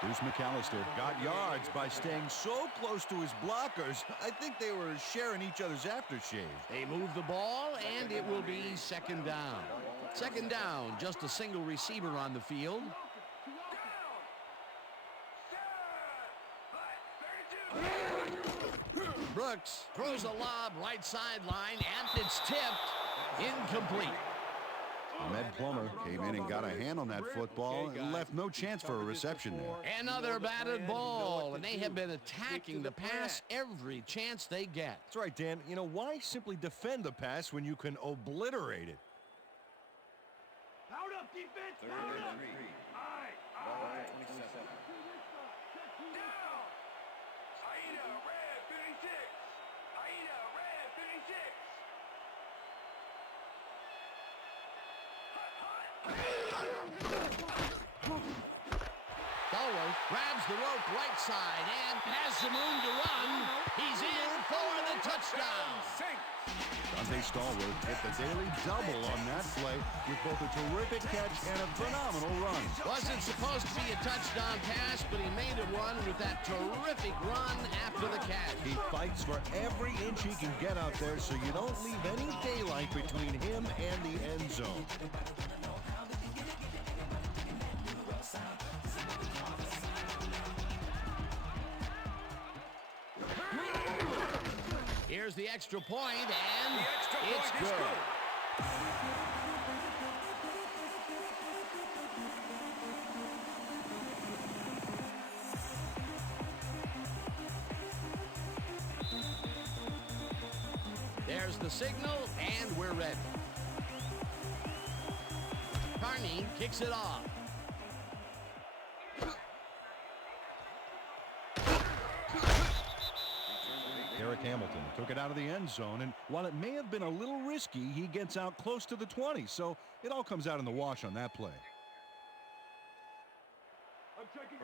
Deuce McCallister got yards by staying so close to his blockers. I think they were sharing each other's aftershave. They move the ball, and it will be 2nd down. 2nd down, just a single receiver on the field. Brooks throws a lob right sideline, and it's tipped. Incomplete. Ahmed Plummer came in and got a hand on that football and left no chance for a reception there. Another batted ball, and they have been attacking the pass every chance they get. That's right, Dan. Why simply defend the pass when you can obliterate it? up, defense. Third Power and up. 3. Aye, Ball aye. at 27. Down. Aida, red 56. Aida, red 56. Ballworth grabs the rope right side and has some room to run. He's in for the touchdown. Dante Stallworth hit the daily double on that play with both a terrific catch and a phenomenal run. Wasn't supposed to be a touchdown pass, but he made it one with that terrific run after the catch. He fights for every inch he can get out there so you don't leave any daylight between him and the end zone. Here's the extra point, and it's good. There's the signal, and we're ready. Carney kicks it off. Derek Hamilton took it out of the end zone, and while it may have been a little risky, he gets out close to the 20, so it all comes out in the wash on that play.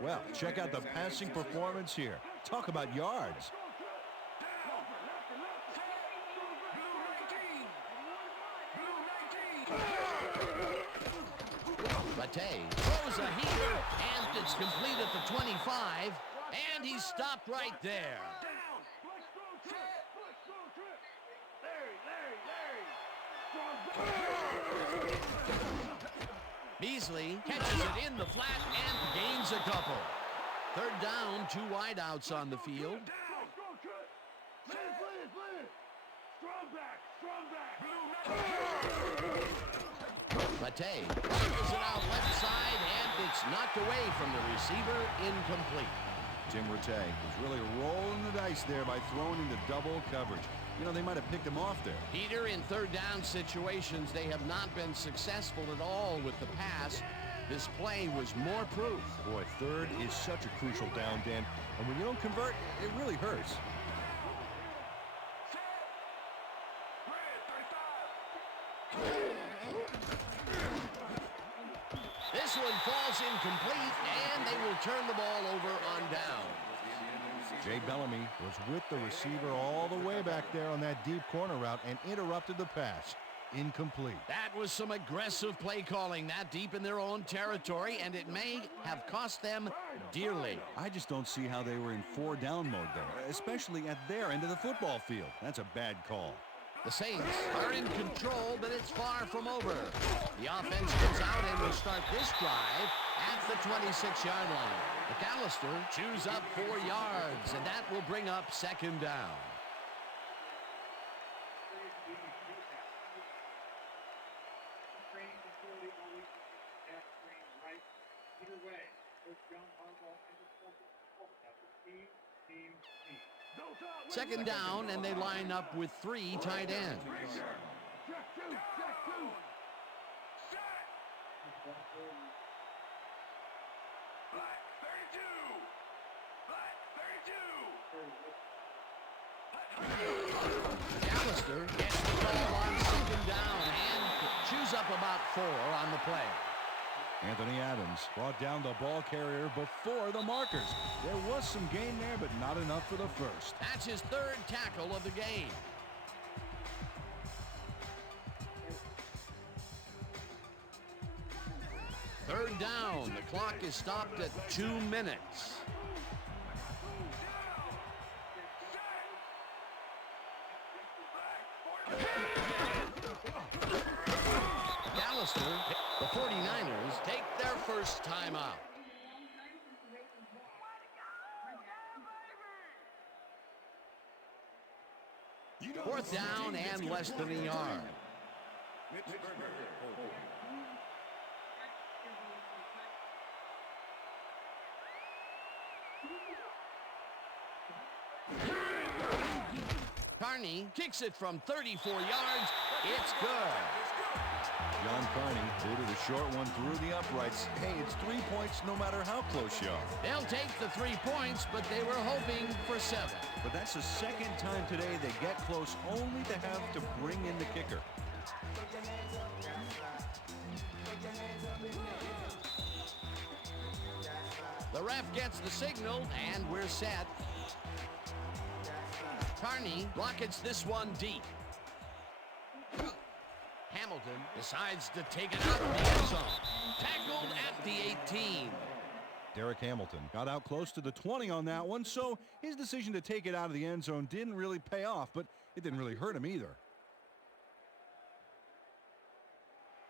Well, check out the passing performance here. Talk about yards. Bate throws a heater, and it's complete at the 25, and he's stopped right there. Beasley catches it in the flat and gains a couple. Third down, 2 wideouts on the field. Bate throws it out left side, and it's knocked away from the receiver, incomplete. Tim Rattay was really rolling the dice there by throwing into double coverage. You know, they might have picked him off there. Peter, in third down situations, they have not been successful at all with the pass. This play was more proof. Boy, third is such a crucial down, Dan. And when you don't convert, it really hurts. This one falls incomplete, and they will turn the ball over on down. Jay Bellamy was with the receiver all the way back there on that deep corner route and interrupted the pass. Incomplete. That was some aggressive play calling that deep in their own territory, and it may have cost them dearly. I just don't see how they were in 4-down mode there, especially at their end of the football field. That's a bad call. The Saints are in control, but it's far from over. The offense comes out and will start this drive at the 26-yard line. McCallister chews up 4 yards, and that will bring up second down. Second down, and they line up with 3 tight ends. McCallister gets the ball on second down and chews up about 4 on the play. Anthony Adams brought down the ball carrier before the markers. There was some gain there, but not enough for the first. That's his 3rd tackle of the game. Third down. The clock is stopped at 2 minutes. McCallister, the 49ers take their first timeout. Fourth down and less than a yard. Carney kicks it from 34 yards. It's good. John Carney booted a short one through the uprights. Hey, it's 3 points no matter how close you are. They'll take the 3 points, but they were hoping for 7. But that's the second time today they get close, only to have to bring in the kicker. The ref gets the signal, and we're set. Carney rockets this one deep. Hamilton decides to take it out of the end zone. Tackled at the 18. Derek Hamilton got out close to the 20 on that one, so his decision to take it out of the end zone didn't really pay off, but it didn't really hurt him either.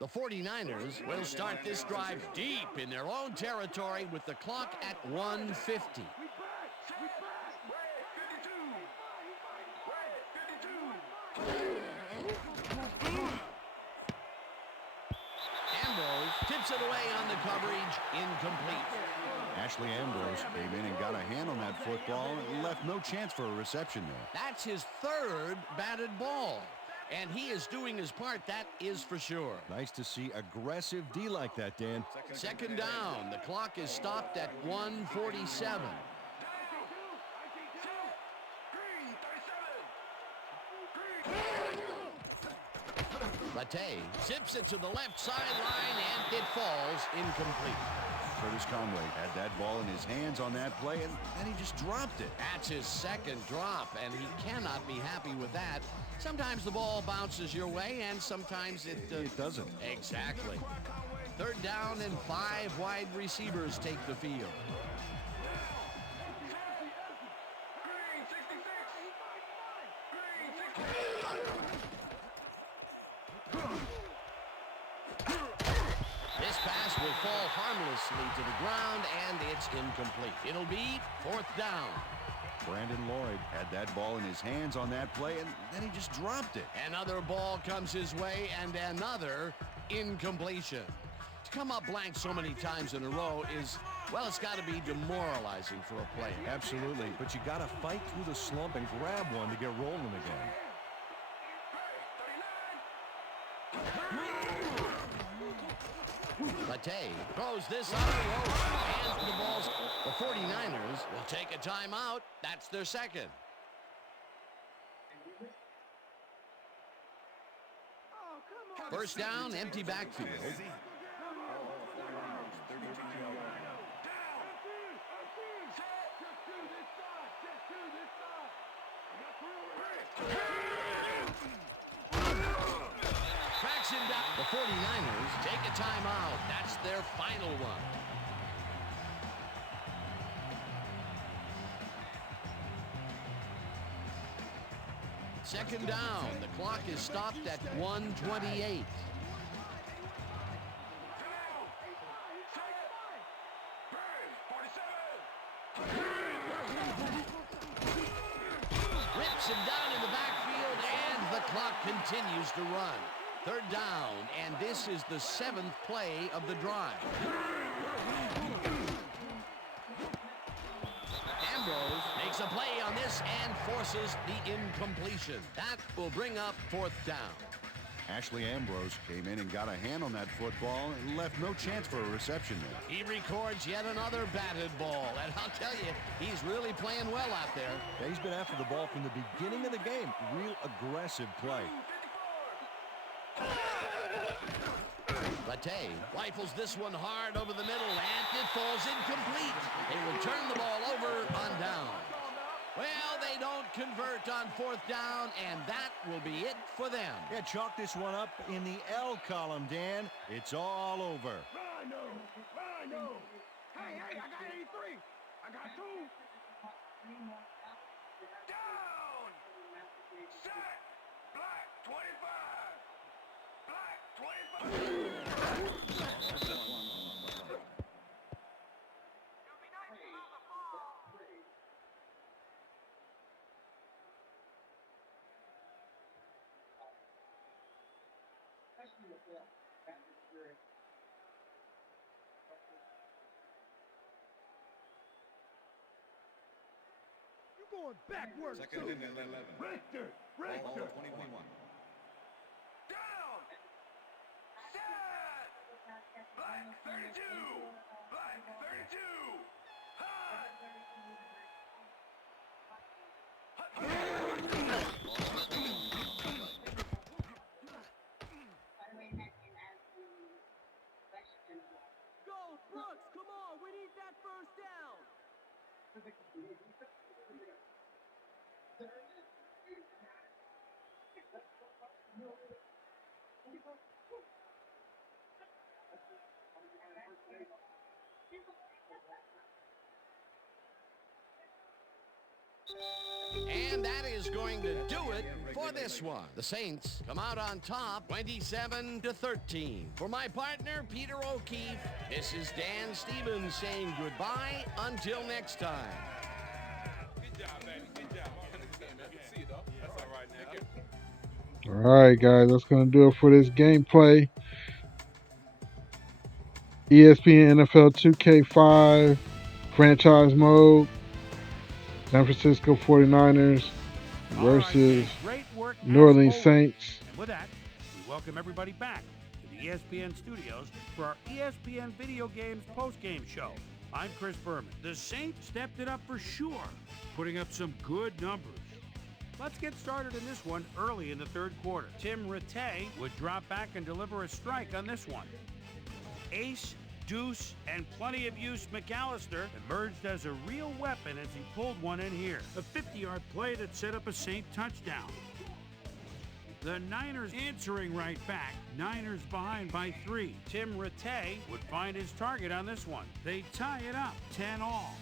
The 49ers will start this drive deep in their own territory with the clock at 1:50. Ambrose tips it away on the coverage, incomplete. Ashley Ambrose came in and got a hand on that football and left no chance for a reception there. That's his 3rd batted ball. And he is doing his part, that is for sure. Nice to see aggressive D like that, Dan. Second down. The clock is stopped at 1:47. Latte zips it to the left sideline, and it falls incomplete. Curtis Conway had that ball in his hands on that play, and then he just dropped it. That's his 2nd drop, and he cannot be happy with that. Sometimes the ball bounces your way, and sometimes it doesn't. Exactly. 3rd down, and 5 wide receivers take the field. This pass will fall harmlessly to the ground, and it's incomplete. It'll be 4th down. Brandon Lloyd had that ball in his hands on that play, and then he just dropped it. Another ball comes his way, and another incompletion. To come up blank so many times in a row is, well, it's got to be demoralizing for a player. Absolutely, but you got to fight through the slump and grab one to get rolling again. Latte throws this on the rope, and the ball's... The 49ers will take a timeout. That's their 2nd. First down, empty backfield. Tracks him down. The 49ers take a timeout. That's their final one. Second down. The clock is stopped at 1:28. Rips him down in the backfield, and the clock continues to run. 3rd down, and this is the 7th play of the drive. Ambrose makes a play on this and forces the incompletion. That will bring up 4th down. Ashley Ambrose came in and got a hand on that football and left no chance for a reception there. He records yet another batted ball, and I'll tell you, he's really playing well out there. Yeah, he's been after the ball from the beginning of the game. Real aggressive play. Latte rifles this one hard over the middle, and it falls incomplete. They will turn the ball over on down. Well, they don't convert on 4th down, and that will be it for them. Yeah, chalk this one up in the L column, Dan. It's all over. I know. Hey, I got 83. I got 2. Down! Set! Black 25! Black 25! You're going backwards. Second and 11. Richter. Ball 21. Down! Set! 32! Black 32! Hot! Go, Brooks, come on, we need that first down. And that is going to do it for this one. The Saints come out on top 27-13. For my partner, Peter O'Keefe, this is Dan Stevens saying goodbye until next time. Good job, baby. Good job. See you, though. That's all right now. All right, guys, that's going to do it for this gameplay. ESPN NFL 2K5 franchise mode. San Francisco 49ers versus New Orleans Saints. And with that, we welcome everybody back to the ESPN studios for our ESPN Video Games post-game show. I'm Chris Berman. The Saints stepped it up for sure, putting up some good numbers. Let's get started in this one early in the third quarter. Tim Rattay would drop back and deliver a strike on this one. Ace, Deuce, and plenty of use McCallister emerged as a real weapon as he pulled one in here. A 50-yard play that set up a Saint touchdown. The Niners answering right back. Niners behind by 3. Tim Rattay would find his target on this one. They tie it up, 10-all.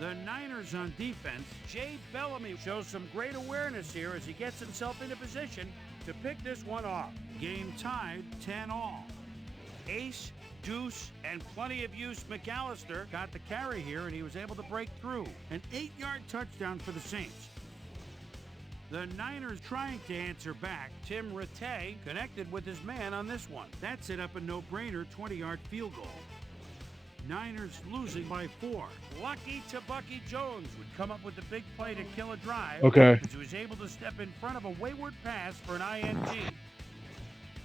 The Niners on defense. Jay Bellamy shows some great awareness here as he gets himself into position to pick this one off. Game tied, 10-all. Ace, Deuce, and plenty of use McCallister got the carry here, and he was able to break through. An 8-yard touchdown for the Saints. The Niners trying to answer back. Tim Rattay connected with his man on this one. That set up a no-brainer 20-yard field goal. Niners losing by 4. Lucky to Bucky Jones would come up with the big play to kill a drive. Okay. As he was able to step in front of a wayward pass for an INT.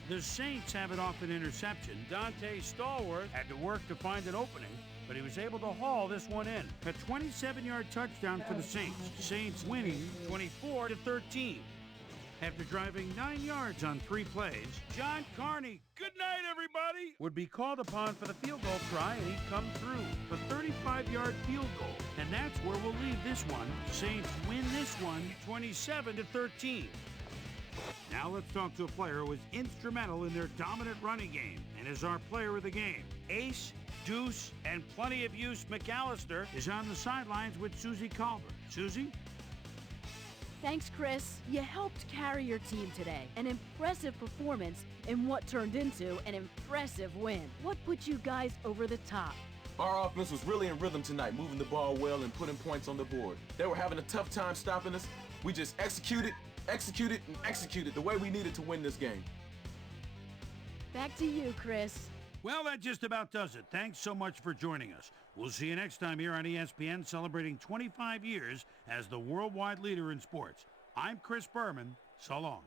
The Saints have it off an interception. Dante Stallworth had to work to find an opening, but he was able to haul this one in. A 27-yard touchdown for the Saints. Saints winning 24-13. After driving 9 yards on 3 plays, John Carney, good night everybody, would be called upon for the field goal try, and he'd come through. A 35-yard field goal. And that's where we'll leave this one. Saints win this one 27-13. Now let's talk to a player who was instrumental in their dominant running game and is our player of the game. Ace, Deuce, and plenty of use McCallister is on the sidelines with Susie Colbert. Susie? Thanks, Chris. You helped carry your team today. An impressive performance in what turned into an impressive win. What put you guys over the top? Our offense was really in rhythm tonight, moving the ball well and putting points on the board. They were having a tough time stopping us. We just executed the way we needed to win this game. Back to you, Chris. Well, that just about does it. Thanks so much for joining us. We'll see you next time here on ESPN, celebrating 25 years as the worldwide leader in sports. I'm Chris Berman. So long.